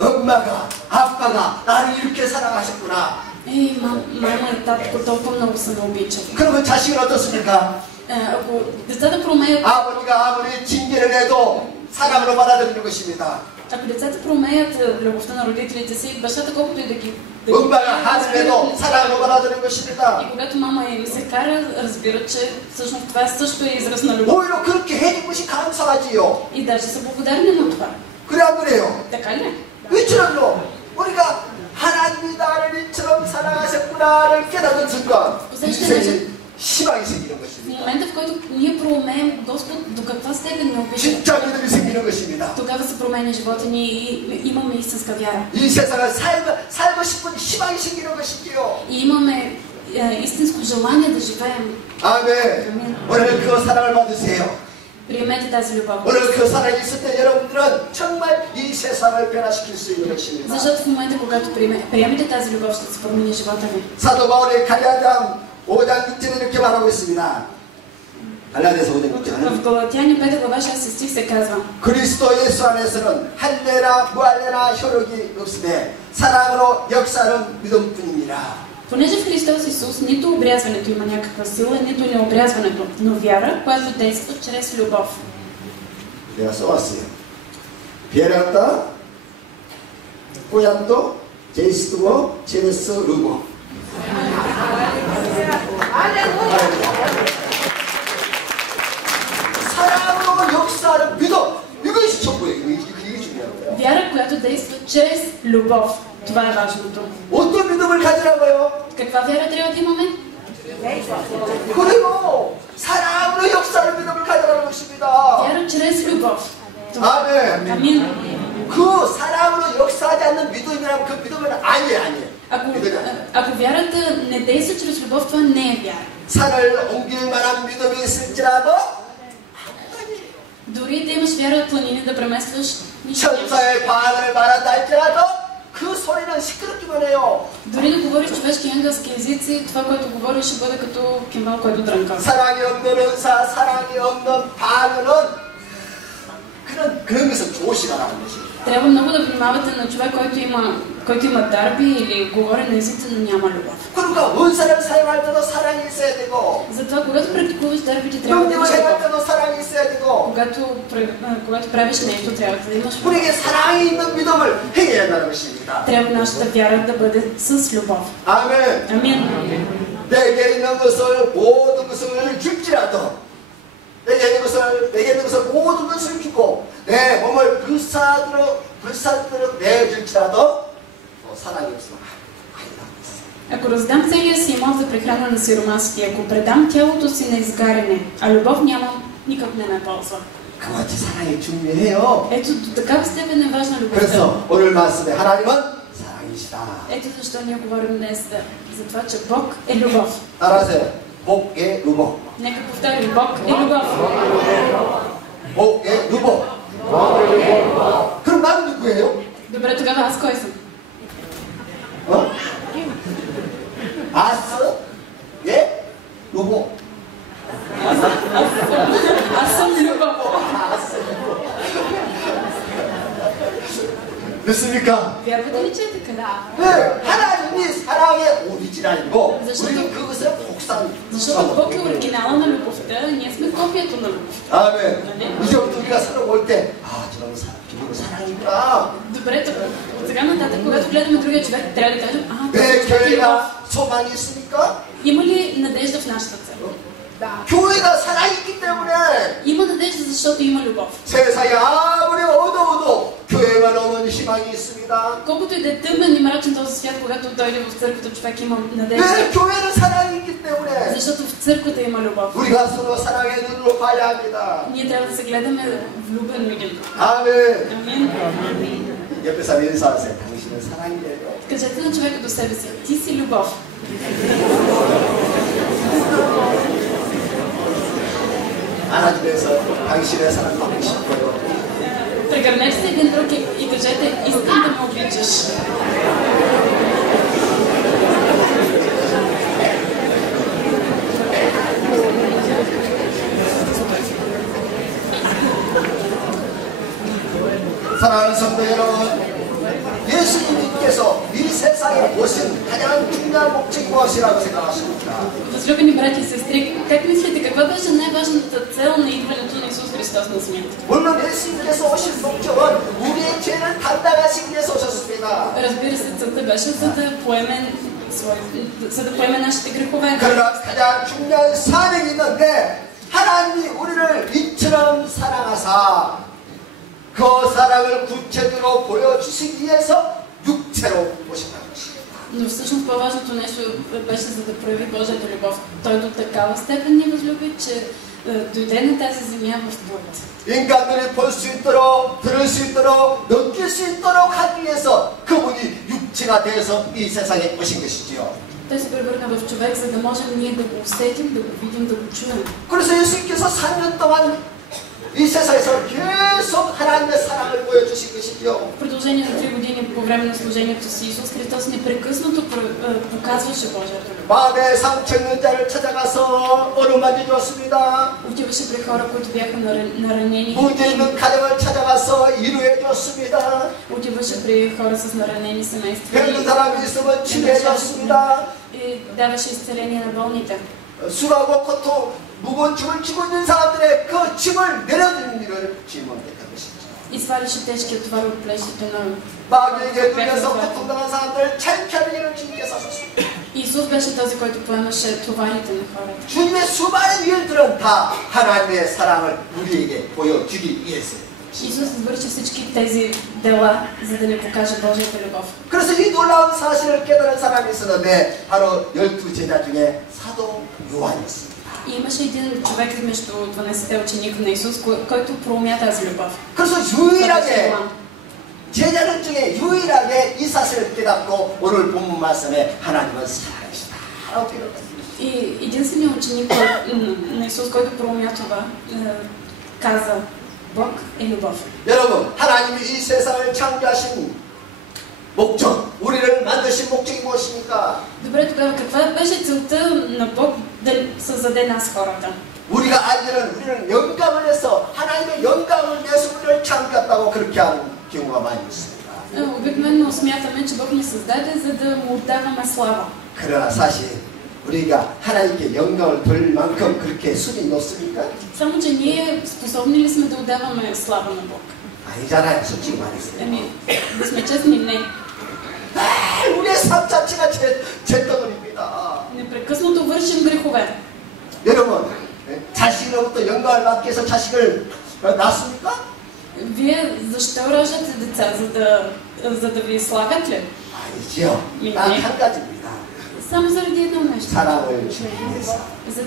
엄마가 아빠가 나를 이렇게 사랑하셨구나. Мама и татко толкова много са ме обичали. 그러면 자식은 어떻습니까? Ако децата проумеят, 아버지가 아무리 징계를 해도 사랑으로 받아들이는 것입니다. ако децата проумеят любовта на родителите си, бащата колкото и да ги... 엄마가 한숨에도 사랑으로 받아들이는 것입니다. И когато мама им се кара, разбират, че всъщност това също е израз на любов. 오히려 그렇게 해준 것이 감사하지요. И даже са благодарни на това. 그래 안 그래요? Така ли? 이처럼요. 우리가 하나님이 나를 이처럼 사랑하셨구나를 깨닫는 순간 인생에 희망이 생기는 В 것입니다. момента, в който ние проумеем Господ до каква степен ни обича, 진짜 믿음이 생기는 것입니다. тогава се променя живота ни и имаме истинска вяра. 이 세상을 살고 싶은 희망이 생기는 것이지요. И имаме истинско желание да живеем. 아멘. 오늘 그 사랑을 받으세요. Приемете тази любов. 오늘 그 사랑이 있을 때 여러분들은 정말 이 세상을 변화시킬 수 있는 것입니다. Защото в момента, когато приемете тази любов, ще се промени живота ви. 사도 바울의 갈라디아 5장 6절에 이렇게 말하고 있습니다. 갈라디아서 5장 6절. В Галатяни 5 глава 6 стих се казва: 그리스도 예수 안에서는 할례나 무할례나 효력이 없으되 사랑으로 역사는 믿음뿐이니라. Понеже в Христос Исус нито обрязването има някаква сила, нито необрязването, но вяра, която действа чрез любов. 내가 써왔어요. 베란다, 꼬얀도, 제이스도, 제네스, 루고. 사랑으로 역사를 믿어. 이것이 전부예요. 이게 중요한 거예요. Вяра, която действа чрез любов. Това е важното. 어떤 믿음을 가지라고요? Каква вяра трябва да имаме? 그리고 사랑으로 역사를 믿음을 가지라는 것입니다. Вяра чрез любов. 아멘. Амин. 그 사랑으로 역사하지 않는 믿음이라면 그 믿음은 아니에요. Ако вярата не действа чрез любов, това не е вяра. 산을 옮길 만한 믿음이 있을지라도 Дори да имаш вяра от планини да преместваш, нищо нямаш. 천사의 반을 말한다 할지라도 그 소리는 시끄럽기만 해요. Дори да говориш човешки ангелски езици, това, което говориш, ще бъде като кимбал, който дрънка. 사랑이 없는 은사, 사랑이 없는 반응은 그런 것은 조심하라는 것입니다. Трябва много да внимавате на човек, който има дарби или говори на езици, но няма любов. 그러니까 은사를 사용할 때도 사랑이 있어야 되고 Затова, когато практикуваш дарбите, трябва да 능력을 имаш 행할 любов. 때도 사랑이 있어야 되고 Когато правиш нещо, трябва да имаш любов. 우리에게 사랑이 있는 믿음을 행해야 한다는 것입니다. Трябва нашата вяра да бъде с любов. 아멘. Амин. 내게 있는 것을 모든 것을 줄지라도 내게 있는 것을 모든 것을 주고 내 몸을 불사르도록 내줄지라도 사랑이 없으면 Ако раздам целия си имот за прехрана на сиромасите, ако предам тялото си на изгаряне, а любов нямам, никак не ме ползва. 그것이 사랑이 중요해요. Ето до такава степен е важна любовта. 그래서 오늘 말씀에 하나님은 사랑이시다. Ето защо ние говорим днес за това, че Бог е любов. 따라하세요. 복의 любов. Нека повторим: Бог е любов. 복의 любов. 그럼 나는 누구예요? Добре, тогава аз кой съм? 어? 아스? 예? любов. Аз съм любов. 됐습니까? Вярвате ли, че е така? 네, 하나님이 사랑의 오리지널이고 우리는 그것을 복사한 Защото Бог е оригинала на любовта, ние сме копието на любовта. 아멘. 이제부터 우리가 서로 볼 때 저런 사랑이구나. Добре, от сега нататък, когато гледаме другия човек, трябва да кажем: 내 това е любов. 교회가 소망이 있습니까? Има ли надежда в нашата църква? 교회가 살아있기 때문에 Има надежда, защото има любов. 세상이 아무리 어두워도 교회만 오면 희망이 있습니다. Колкото и да е тъмен и мрачен този свят, когато дойде в църквата, човек има надежда. 왜 교회는 사랑이기 때문에 Защото в църквата има любов. 우리가 서로 사랑의 눈으로 봐야 합니다. Ние трябва да се гледаме влюбено един друг. 아멘. Амин. 옆에 사람 인사하세요. 당신은 사랑이에요. Кажете на човека до себе си: ти си любов. 안아주면서 당신의 사랑 받고 싶어요. Прегърнете се един друг и кажете: искам да ме обичаш. 사랑하는 성도 여러분, 예수님께서 이 세상에 오신 가장 중요한 목적이 무엇이라고 생각하십니까? Възлюбени брати и сестри, как мислите, каква беше най-важната цел на идването на Исус Христос на земята? 물론 예수님께서 오신 목적은 우리의 죄를 담당하시기 위해서 오셨습니다. Разбира се, целта беше за да поеме нашите грехове. 그러나 가장 중요한 사명이 있는데 하나님이 우리를 이처럼 사랑하사 그 사랑을 구체적으로 보여주시기 위해서 육체로 오셨다는 것입니다. Но всъщност по-важното нещо беше за да прояви Божията любов. Той до такава степен ни възлюби, че дойде на тази земя в плът. 인간들이 볼 수 있도록 들을 수 있도록 느낄 수 있도록 하기 위해서 그분이 육체가 되어서 이 세상에 오신 것이지요. Той се превърна в човек, за да можем ние да го усетим, да го видим, да го чуем. 그래서 예수님께서 3년 동안 이 세상에서 계속 하나님의 사랑을 보여주신 것이죠. В продължение на 3 години по време на служението си Исус Христос непрекъснато показваше Божията любов. 마음에 상처 있는 자를 찾아가서 어루만져 줬습니다. Отиваше при хора, които бяха наранени. 문제 있는 가정을 찾아가서 이루해 줬습니다. Отиваше при хора с наранени семейства. 병든 사람이 있으면 치료해 줬습니다. И даваше изцеление на болните. 수고하고 고통, 무거운 짐을 지고 있는 사람들의 그 짐을 내려주는 일을 주님은 했던 것이죠. И сваляше тежкия товар от плещите на... 마귀에게 눌려서 고통당한 사람들을 창피하는 일을 주님께서 하셨습니다. Исус беше този, който поемаше товарите на хората. 주님의 수많은 일들은 다 하나님의 사랑을 우리에게 보여주기 위해서요. Исус извърши всички тези дела, за да ни покаже Божията любов. 그래서 이 놀라운 사실을 깨달은 사람이 있었는데 바로 12 제자 중에 사도 요한이었습니다. И имаше един човек между 12-те ученика на Исус, който проумя тази любов. 그래서 유일하게 제자들 중에 유일하게 이 사실을 깨닫고 오늘 본문 말씀에 하나님은 살아계시다 라고 기록합니다. И единственият ученик на Исус, който проумя това, каза: Бог е любов. 여러분, 하나님이 이 세상을 창조하신 목적, 우리를 만드신 목적이 무엇입니까? Добре, тогава каква беше целта на Бог да създаде нас хората? 우리가 알기는 우리는 영감을 내서 하나님의 영감을 내서 우리를 창조했다고 그렇게 하는 경우가 많이 있습니다. Обикновено смятаме, че Бог ни създаде, за да му отдаваме слава. 그러나 사실 우리가 하나님께 영감을 돌릴 만큼 그렇게 수준이 높습니까? Само, че ние способни ли сме да отдаваме слава на Бог? 아니잖아요, 솔직히 말해서. Ами, да сме честни, не. 우리의 삶 자체가 죄덩어리입니다. Непрекъснато вършим грехове. 여러분, 자식으로부터 영감을 받기 위해서 자식을 낳습니까? Вие защо раждате деца? За да ви славят ли? 아니지요. 딱 한 가지입니다. Само заради едно нещо. 사랑을 주기 위해서. За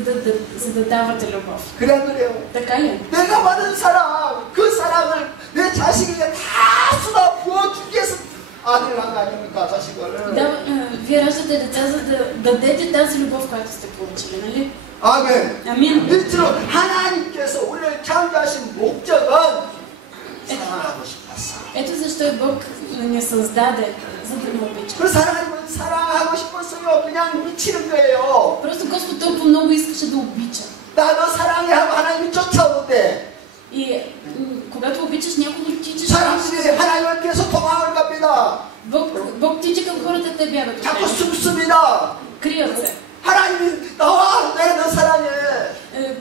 да давате любов. 그래 안 그래요? Така ли? 내가 받은 사랑, 그 사랑을 내 자식에게 다 쏟아 부어주기 위해서 아들 낳은 거 아닙니까? 자식을. Да, вие раждате деца, за да дадете тази любов, която сте получили, нали? 아멘. Амин. 일치로 하나님께서 우리를 창조하신 목적은 사랑하고 싶었어. Ето защо Бог ни създаде, за да ни обича. 그래서 하나님은 사랑하고 싶었어요. 그냥 미치는 거예요. Просто Господ толкова много искаше да обича. 나도 사랑해 하고 하나님이 쫓아오는데 И когато обичаш някого, тичаш. 사람들이 하나님을 위해서 도망을 갑니다. Бог тича към хората, те бягат от 자꾸 него. 숨습니다. Крият се. 하나님이 나와, 내가 너 사랑해.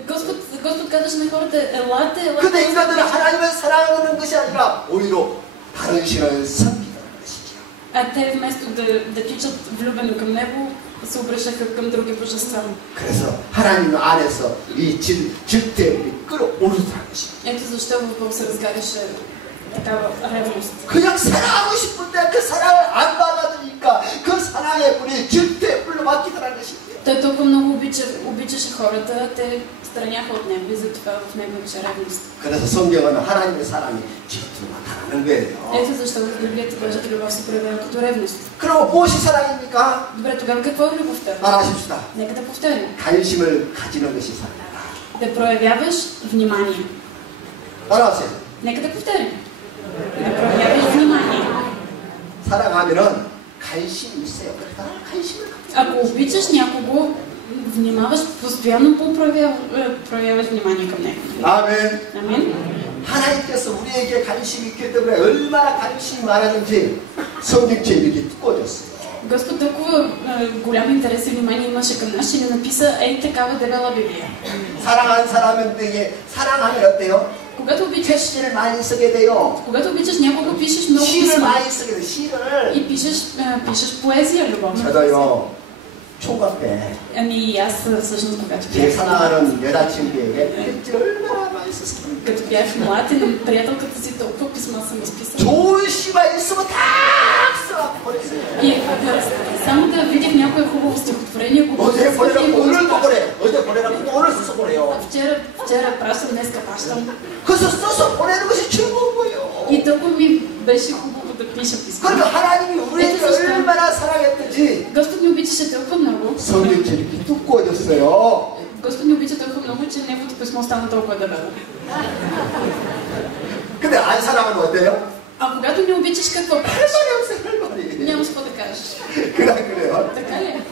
Господ казваше на хората: елате. 근데 인간들은 하나님을 사랑하는 것이 아니라 오히려 다른 신을 섬기는 것이죠. А те вместо да тичат влюбено към него, се обръщаха към други божества. 그래서 하나님 안에서 이 질투의 끌어오르다는 것입니다. Ето защо в Бог се разгаряше такава ревност. 그냥 사랑하고 싶은데 그 사랑을 안 받아주니까 그 사랑의 불이 질투의 불로 바뀌더라는 것입니다. Той толкова много обичаше хората, те страняха от него и затова в него имаше ревност. 그래서 성경은 하나님의 사랑이 질투로 나타나는 거예요. Ето защо в Библията Божията любов се проявява като ревност. 그럼 무엇이 사랑입니까? Добре, тогава какво е любовта? 말하십시다. Нека да повторим. 관심을 가지는 것이 사랑이다. Да проявяваш внимание. 말하세요. Нека да повторим. Да проявяваш внимание. 사랑하면은 관심이 있어요. 그러니까 관심을 갖고. Ако обичаш някого, внимаваш, постоянно проявяваш внимание към него. 아멘. Амин. 하나님께서 우리에게 관심이 있기 때문에 얼마나 관심이 많았는지 성경책에 이렇게 꽂았어요. Господ толкова голям интерес и внимание имаше към нас, че ни написа такава дебела Библия. 사랑하는 사람에게 사랑하면 어때요? Когато обичаш, 시를 많이 쓰게 돼요. когато обичаш някого, пишеш много 시를 писма 많이 쓰게 돼요. 시를. и пишеш поезия любовна. 저도요. 총각 때 Ами и аз всъщност, когато 제 бях 사랑하는 여자친구에게 편지를 얼마나 많이 썼습니다. като бях млад и на приятелката си толкова писма съм изписала. 좋은 시만 있으면 다 써버렸어요. И само да видях някое хубаво стихотворение, го 어제 보내라고 го 오늘도 изпращам. 보내. 어제 보내라고 또 오늘 써서 보내요. Вчера пращам, днеска пращам. 그래서 써서 보내는 것이 즐거운 거예요. И толкова ми беше хубаво да пиша писма. 그러니까 하나님이 우리에게 얼마나 사랑했든지 Господ ни обичаше толкова много. 성경책이 이렇게 두꺼워졌어요. Господ ни обича толкова много, че неговото писмо стана толкова дебело. 근데 안 사랑하면 어때요? А когато не обичаш, какво правиш? 할 말이 없어요, 할 말이. Няма с какво да кажеш. 그래요. Така ли?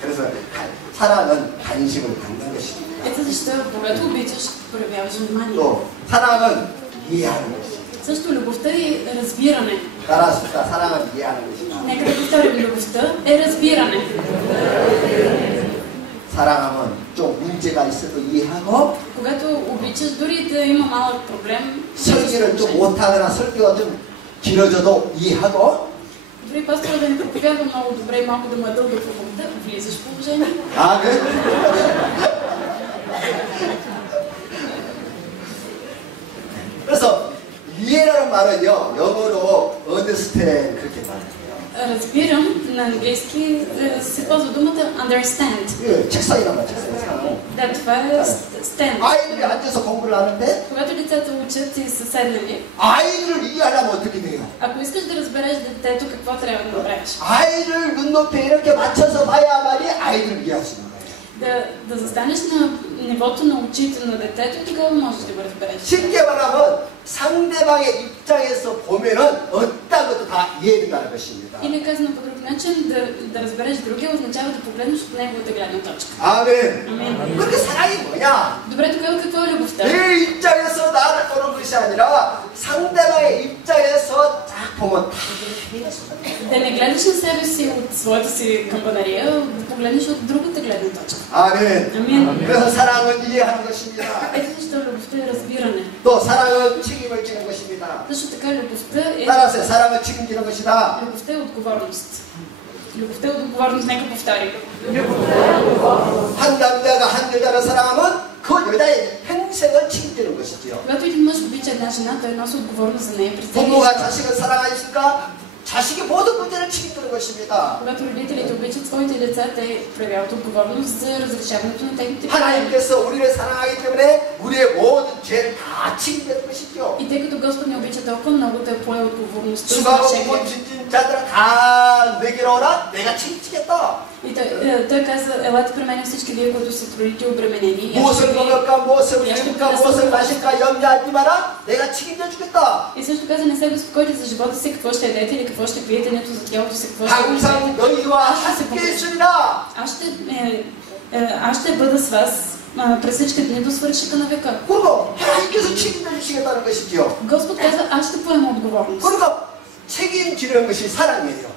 그래서 사랑은 관심을 갖는 것입니다. Ето защо, когато обичаш, проявяваш внимание. 또 사랑은 이해하는 것입니다. Също любовта е разбиране. 따라하십시다. 사랑은 이해하는 것이다. Нека да повторим, любовта е разбиране. 사랑하면 좀 문제가 있어도 이해하고 Когато обичаш, дори да има малък проблем, 설교를 좀 못하거나 설교가 좀 길어져도 이해하고 дори пастора да не проповядва много добре и малко да му е дълга проповедта, влизаш в положение. 아, 그래? 그래서 이해라는 말은요 영어로 understand 그렇게 말해요. Разбирам, на английски се ползва думата understand. 그 책상이란 말 책상. Да, това е stand. 아이들이 앉아서 공부를 하는데 Когато децата учат и са седнали, 아이들을 이해하려면 어떻게 돼요? ако искаш да разбереш детето, какво трябва да направиш? 아이를 눈높이에 이렇게 맞춰서 봐야만이 아이들을 이해할 수 있는 거예요. Да застанеш на нивото на очите на детето и тогава можеш да го разбереш. 쉽게 말하면 상대방의 입장에서 보면은 어떤 것도 다 이해된다는 것입니다. Или казано по друг начин, да разбереш другия означава да погледнеш от неговата гледна точка. 아멘. Амин. 그렇게 사랑이 뭐냐? Добре, тогава какво е любовта? 내 입장에서 나를 보는 것이 아니라 상대방의 입장에서 딱 보면 다 이해할 수가 있어요. Да не гледаш на себе си от своята си камбанария, да погледнеш от другата гледна точка. 아멘. Амин. 그래서 사랑은 이해하는 것입니다. Ето защо любовта е разбиране. 또 사랑은 책임을 지는 것입니다. Също така любовта 따라서 사랑은 책임지는 것이다. любовта е отговорност. Любовта е отговорност, нека повторим. 한 남자가 한 여자를 사랑하면 그 여자의 평생을 책임지는 것이지요. Когато един мъж обича една жена, той носи отговорност за нея през целия 부모가 живот. 자식을 사랑하니까 자식의 모든 문제를 책임지는 것입니다. Когато родителите обичат своите деца, те проявяват отговорност за разрешаването на техните проблеми. 하나님께서 우리를 사랑하기 때문에 우리의 모든 죄를 다 책임지는 것이죠. И тъй като Господ ни обича толкова много, той пое отговорността за 수고하고 нашия 못 грех. 진진 자들아 다 내게로 오라 내가 책임지겠다. И той каза, елате при мен всички вие, които са трудите и обременени. 무엇을 먹을까 무엇을 입을까 무엇을 마실까 염려하지 마라 내가 책임져 주겠다. И също каза, не се безпокойте за живота си, какво ще ядете или какво ще пиете, нито за тялото си, какво ще 항상 пиете. 너희와 함께 있으리라. Аз ще бъда с вас през всички дни до свършика на века. 그리고 하나님께서 책임져 주시겠다는 것이죠. Господ каза, аз ще поема отговорност. 그러니까 책임지는 것이 사랑이에요.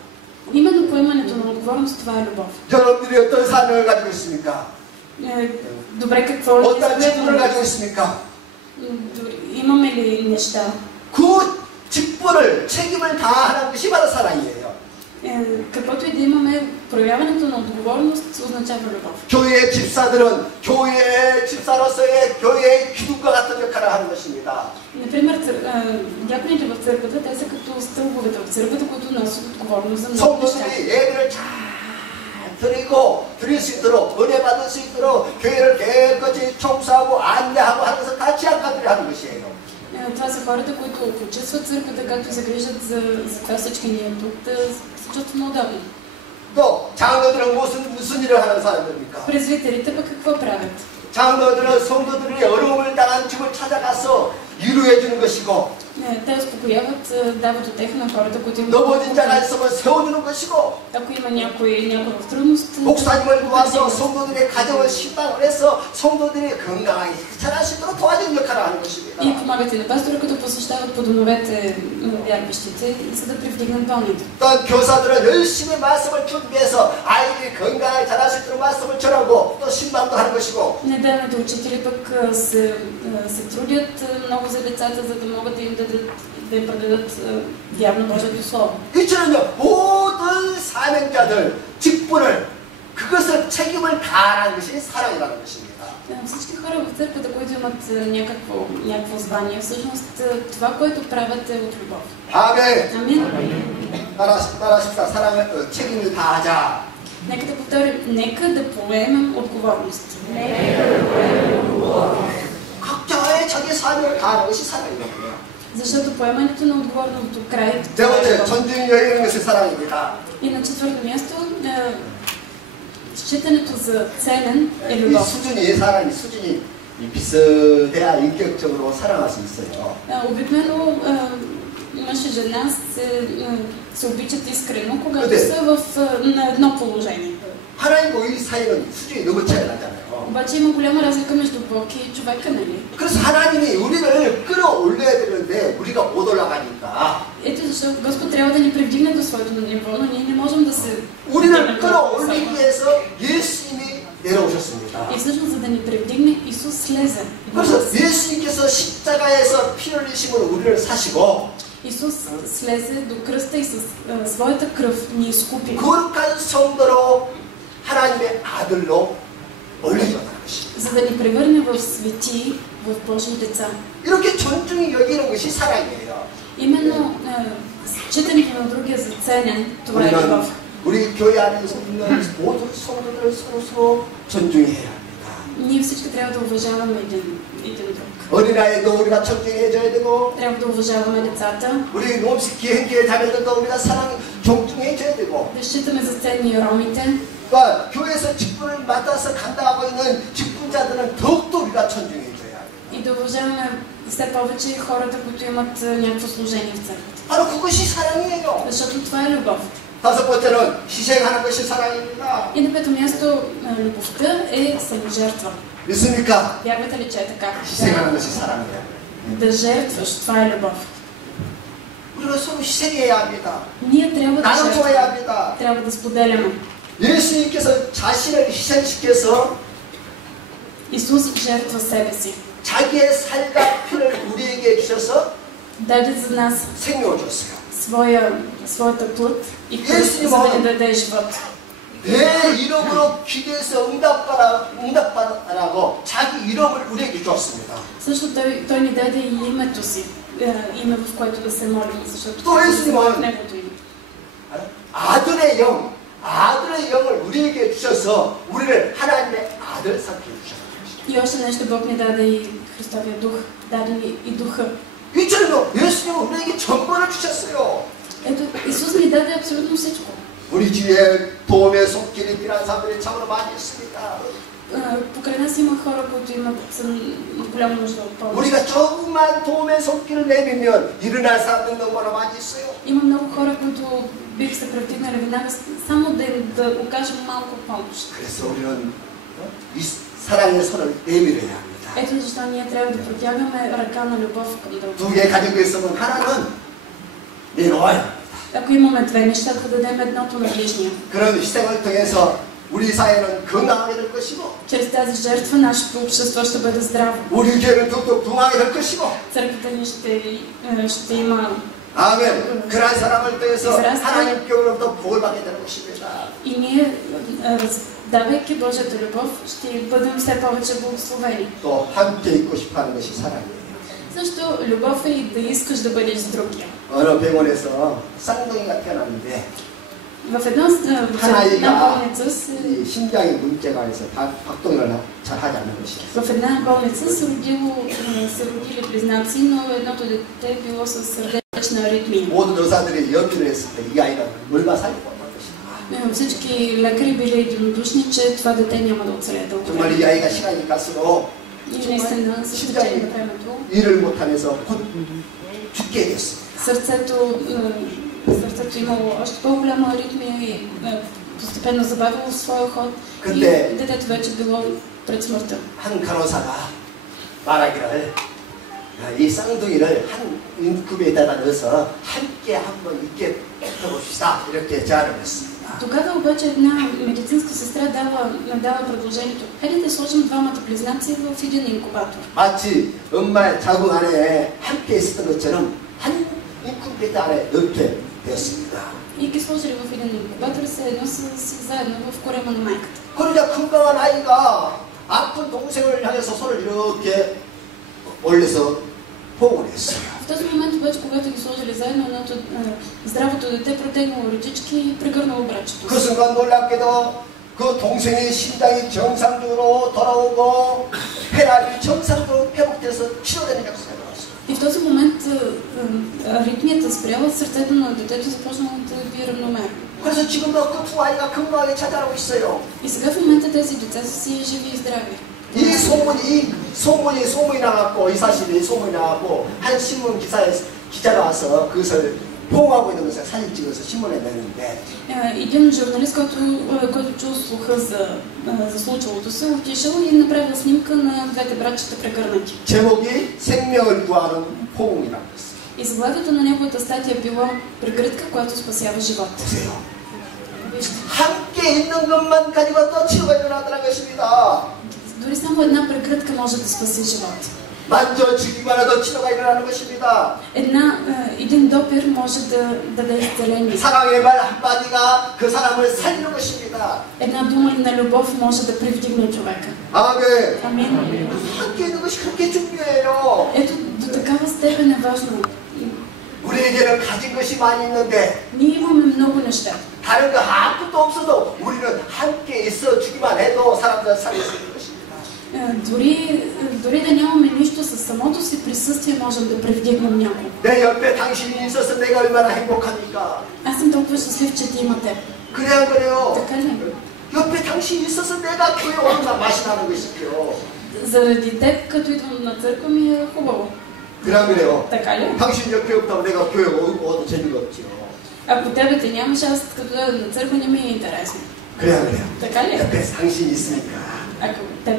Именно поемането на отговорност, това е любов. 여러분들이 어떤 사명을 가지고 있습니까? Добре, какво е? 어떤 직분을 가지고 있습니까? Имаме ли неща? 그 직분을 책임을 다하는 것이 바로 사랑이에요. Каквото и да имаме, проявяването на отговорност означава любов. 교회의 집사들은 교회의 집사로서의 교회의 기둥과 같은 역할을 하는 것입니다. Например, дяконите в църквата, те са като стълбовете в църквата, които носят отговорност за много неща. 성도들이 예배를 잘 드릴 수 있도록 은혜 받을 수 있도록 교회를 깨끗이 청소하고 안내하고 하는 것을 다 지향가들이 하는 것이에요. Това са хората, които почувстват църквата, както се грижат за това всички ние тук, да се чувстваме удобно. 또 장로들은 무슨 일을 하는 사람들입니까? Презвитерите пък какво правят? 장로들은 성도들이 어려움을 당한 집을 찾아가서 위로해 주는 것이고 Те успокояват, дават утеха на хората, които имат 넘어진 자가 있으면 세워주는 것이고 ако има някой в трудност, 목사님을 모아서 성도들의 가정을 신방을 해서 성도들이 건강하게 자랄 수 있도록 도와주는 역할을 하는 것입니다. и помагат и на пастора, като посещават по домовете на вярващите, за да привдигнат болните. 또 교사들은 열심히 말씀을 준비해서 아이들이 건강하게 자랄 수 있도록 말씀을 전하고 또 신방도 하는 것이고 Неделните учители пък се трудят много за децата, за да могат да им предадат вярно Божието Слово. 이처럼요 모든 사명자들 직분을 그것을 책임을 다하는 것이 사랑이라는 것입니다. Всички хора в църквата, които имат някакво звание, всъщност това, което правят е от любов. 아멘. Амин. 따라하십시다. 사랑을 책임을 다하자. Нека да повторим, нека да поемем отговорност. 각자의 자기 사명을 다하는 것이 사랑이거든요. Защото поемането на отговорност до край. 네 번째, 전쟁이 여행하는 것이 사랑입니다. И на четвърто място, считането за ценен е 이 любов. 수준이 사람이 수준이 비슷해야 인격적으로 사랑할 수 있어요. Обикновено мъж и жена се обичат искрено, когато Къде? са на едно положение. 하나님과 우리 사이는 수준이 너무 차이가 나잖아요. Обаче има голяма разлика между Бог и човека, нали? 그래서 하나님이 우리를 끌어올려야 되는데 우리가 못 올라가니까 Ето защо Господ трябва да ни привдигне до своето ниво, но ние не можем да се... 우리를 끌어올리기 위해서 예수님이 내려오셨습니다. И всъщност, за да ни привдигне, Исус слезе. 그래서 예수님께서 십자가에서 피 흘리심으로 우리를 사시고 Исус слезе до кръста и с своята кръв ни изкупи. 거룩한 성도로 하나님의 아들로 올려줬다는 것입니다. За да ни превърне в свети, в Божии деца. 이렇게 존중히 여기는 것이 사랑이에요. Именно считането на другия за ценен, това е любов. 우리 교회 안에서 있는 모든 성도들을 서로 존중해야 합니다. Ние всички трябва да уважаваме един друг. 어린아이도 우리가 존중해줘야 되고 Трябва да уважаваме децата, 우리 놈식 기행교회 자매들도 우리가 존중해줘야 되고 да считаме за ценни и ромите. 그러니까 교회에서 직분을 맡아서 간다고 있는 직분자들은 더욱더 우리가 존중해줘야 합니다. И да уважаваме все повече хората, които имат някакво служение в църквата. 바로 그것이 사랑이에요. Защото това е любов. 다섯 번째는 희생하는 것이 사랑입니다. И на пето място, любовта е саможертва. 믿습니까? Вярвате ли, че е така? 희생하는 것이 사랑이에요. Да жертваш, това е любов. 우리가 서로 희생해야 합니다. Ние трябва да 나눠줘야 жертваме. 합니다. Трябва да споделяме. 예수님께서 자신을 희생시켜서 Исус жертва себе си. 자기의 살과 피를 우리에게 주셔서 Даде за нас 생명을 줬어요. своята плът и кръв, за да ни даде живот. 내 이름으로 기도해서 응답하라고 자기 이름을 우리에게 주었습니다. Също той ни даде и името си, име, в което да се молим, защото 또 예수님은 неговото име. 아들의 영을 우리에게 주셔서 우리를 하나님의 아들 삼켜 주셨습니다. И още нещо, Бог ни даде и Христовия дух, даде ни и духа. 이처럼 예수님은 우리에게 전부를 주셨어요. Ето, Исус ни даде абсолютно всичко. 우리 주위에 도움의 손길이 필요한 사람들이 참으로 많이 있습니다. Покрай нас има хора, които имат голяма нужда от помощ. 우리가 조금만 도움의 손길을 내밀면 일어날 사람들 너무나 많이 있어요. Има много хора, които бих се превдигнали веднага, само да окажем малко помощ. 그래서 우리는 이 사랑의 손을 내밀어야 합니다. Ето защо ние трябва да протягаме ръка на любов към друг. 두 개 가지고 있으면 하나는 내놓아야 합니다. Ако имаме две неща, да дадем едното на ближния. 그런 희생을 통해서 우리 사회는 건강하게 될 것이고 Чрез тази жертва нашето общество ще бъде здраво. 우리 교회는 더욱더 부흥하게 될 것이고 Църквата ни ще има. 아멘. 그러한 사람을 통해서 하나님께로부터 복을 받게 되는 것입니다. И ние, давайки Божията любов, ще бъдем все повече благословени. 또 함께 있고 싶어하는 것이 사랑이에요. Също любов е и да искаш да бъдеш с другия. 어느 병원에서 쌍둥이가 태어났는데 В една болница 심장에 문제가 있어 박동을 잘 하지 않는 것이었어요. в една болница се родили близнаци, но едното дете било с сърдечна аритмия. 모든 의사들이 연구를 했을 때 이 아이가 물과 살고 못할 것이다. Всички лекари били единодушни, че това дете няма да оцелее дълго. 정말 이 아이가 시간이 갈수록 И наистина с течение на времето 일을 못하면서 곧 죽게 됐습니다. Сърцето имало още по-голяма аритмия и постепенно забавило своя ход. И детето вече било пред смъртта. 한 간호사가 말하기를 이 쌍둥이를 한 인큐베이터에다 넣어서 함께 한번 있게 해봅시다 이렇게 제안을 했습니다. Тогава обаче една медицинска сестра дава предложението. Хайде да сложим двамата близнаци в един инкубатор. 마치 엄마의 자궁 안에 함께 있었던 것처럼 한 인큐베이터 안에 넣게 되었습니다. И ги сложили в един инкубатор, се едно са заедно в корема на майката. 그러자 건강한 아이가 아픈 동생을 향해서 손을 이렇게 올려서 호응을 했어요. В този момент обаче, когато ги сложили заедно, едното здравото дете протегнало ръчички и прегърнало братчето. 그 순간 놀랍게도 그 동생의 심장이 정상적으로 돌아오고 혈압이 정상적으로 회복돼서 치료되는 역사가 나왔어요. И в този момент аритмията спряла, сърцето на детето започнало да бие равномерно. 그래서 지금도 그 두 아이가 건강하게 자라고 있어요. И сега в момента тези деца са си живи и здрави. 이 소문이 나갔고, 이 사실이 소문이 나갔고, 한 신문 기자가 와서 그것을 포옹하고 있는 것을 사진 찍어서 신문에 냈는데, Един журналист, който чул слуха за случилото се, отишъл и направил снимка на двете братчета прегърнати. 제목이 생명을 구하는 포옹이라고 했어요. И заглавието на неговата статия било "Прегръдка, която спасява живот". 보세요. Вижте, 함께 있는 것만 가지고 또 치유가 일어나더라는 것입니다. дори само една прегръдка може да спаси живот. 만져주기만 해도 치료가 일어나는 것입니다. Един допир може да даде изцеление. 사랑의 말 한마디가 그 사람을 살리는 것입니다. Една дума на любов може да привдигне човека. 아멘. Амин. 함께 있는 것이 그렇게 중요해요. Ето, до такава степен е важно. 우리에게는 가진 것이 많이 있는데 Ние имаме много неща. 다른 거 아무것도 없어도 우리는 함께 있어 주기만 해도 사람들 살릴 수 있는 것입니다. Дори да нямаме нищо, със самото си присъствие можем да привдигнем някого. 내 옆에 당신이 있어서 내가 얼마나 행복합니까? Аз съм толкова щастлив, че ти има теб. 그래 안 그래요? Така ли? 옆에 당신이 있어서 내가 교회 오는 날 맛이 나는 것이죠. Заради теб, като идвам на църква, ми е хубаво. 그래 안 그래요? Така ли? 당신 옆에 없다고 내가 교회 오도 재미가 없지요. Ако тебе те нямаш, аз като дойда на църква не ми е интересно. 그래 안 그래요? Така ли? 옆에 당신이 있으니까 Ако теб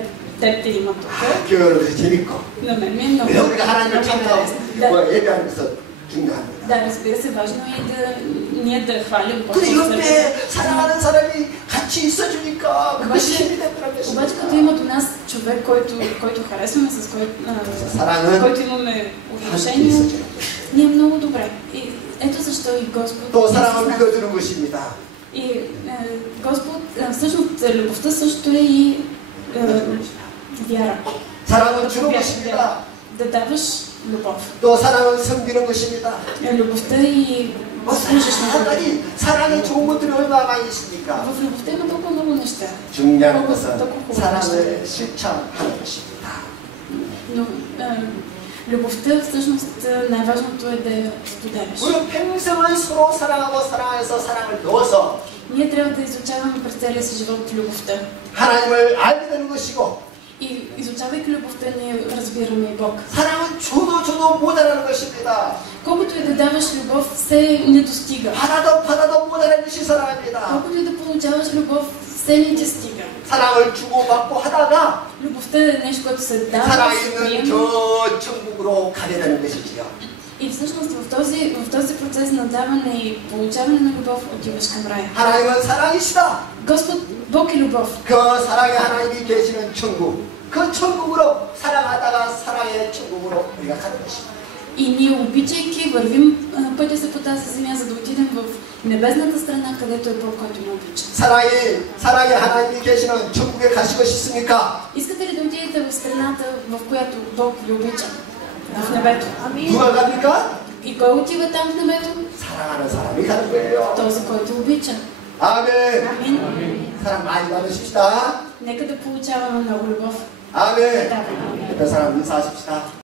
те има тук, 교회 오는 것이 재밌고 на мен ми е много 그래 우리가 하나님을 интересно. 찬양하고 예배하는 것은 중요합니다. Да, разбира се, важно е да ние да хвалим Бога. 근데 옆에 사랑하는 사람이 같이 있어주니까 그것이 힘이 됐더라는 Обаче 것입니다. като има до нас човек, който харесваме, с който имаме отношения, ние е много добре. И ето защо и Господ... 또 사랑을 믿어주는 것입니다. И Господ, всъщност любовта също е и вяра. 사랑은 주는 것입니다. Да даваш любов. 또 사랑은 섬기는 것입니다. Любовта и служиш на Бога. 사랑에 좋은 것들이 얼마나 많이 있습니까? В любовта има толкова много неща. 중요한 것은 사랑을 실천하는 것입니다. Но любовта всъщност най-важното е да я споделяш. 우리는 평생을 서로 사랑하고 사랑해서 사랑을 넣어서 Ние трябва да изучаваме през целия си живот любовта. 하나님을 알게 되는 것이고 И изучавайки любовта, ние разбираме и Бог. 사랑은 줘도 모자라는 것입니다. Колкото и да даваш любов, все не достига. 받아도 모자라는 것이 사랑입니다. Колкото и да получаваш любов, все не ти стига. 사랑을 주고받고 하다가 Любовта е нещо, което се дава, 사랑이 се 있는 приема. 저 천국으로 가게 되는 것이지요. И всъщност в този процес на даване и получаване на любов отиваш към рая. 하나님은 사랑이시다. Господ, Бог е любов. 그 사랑의 하나님이 계시는 천국, 그 천국으로 사랑하다가 사랑의 천국으로 우리가 가는 것입니다. И ние, обичайки, вървим пътя се по тази земя, за да отидем в небесната страна, където е Бог, който ни обича. 사랑의 하나님이 계시는 천국에 가시고 싶습니까? Искате ли да отидете в страната, в която Бог ви обича? В небето. 누가 갑니까? И кой отива там в небето? 사랑하는 사람이 가는 거예요. Този, който обича. 아멘. Амин. 사랑 많이 받으십시다. Нека да получаваме много любов. 아멘. Да, амин. 옆에 사람 인사하십시다.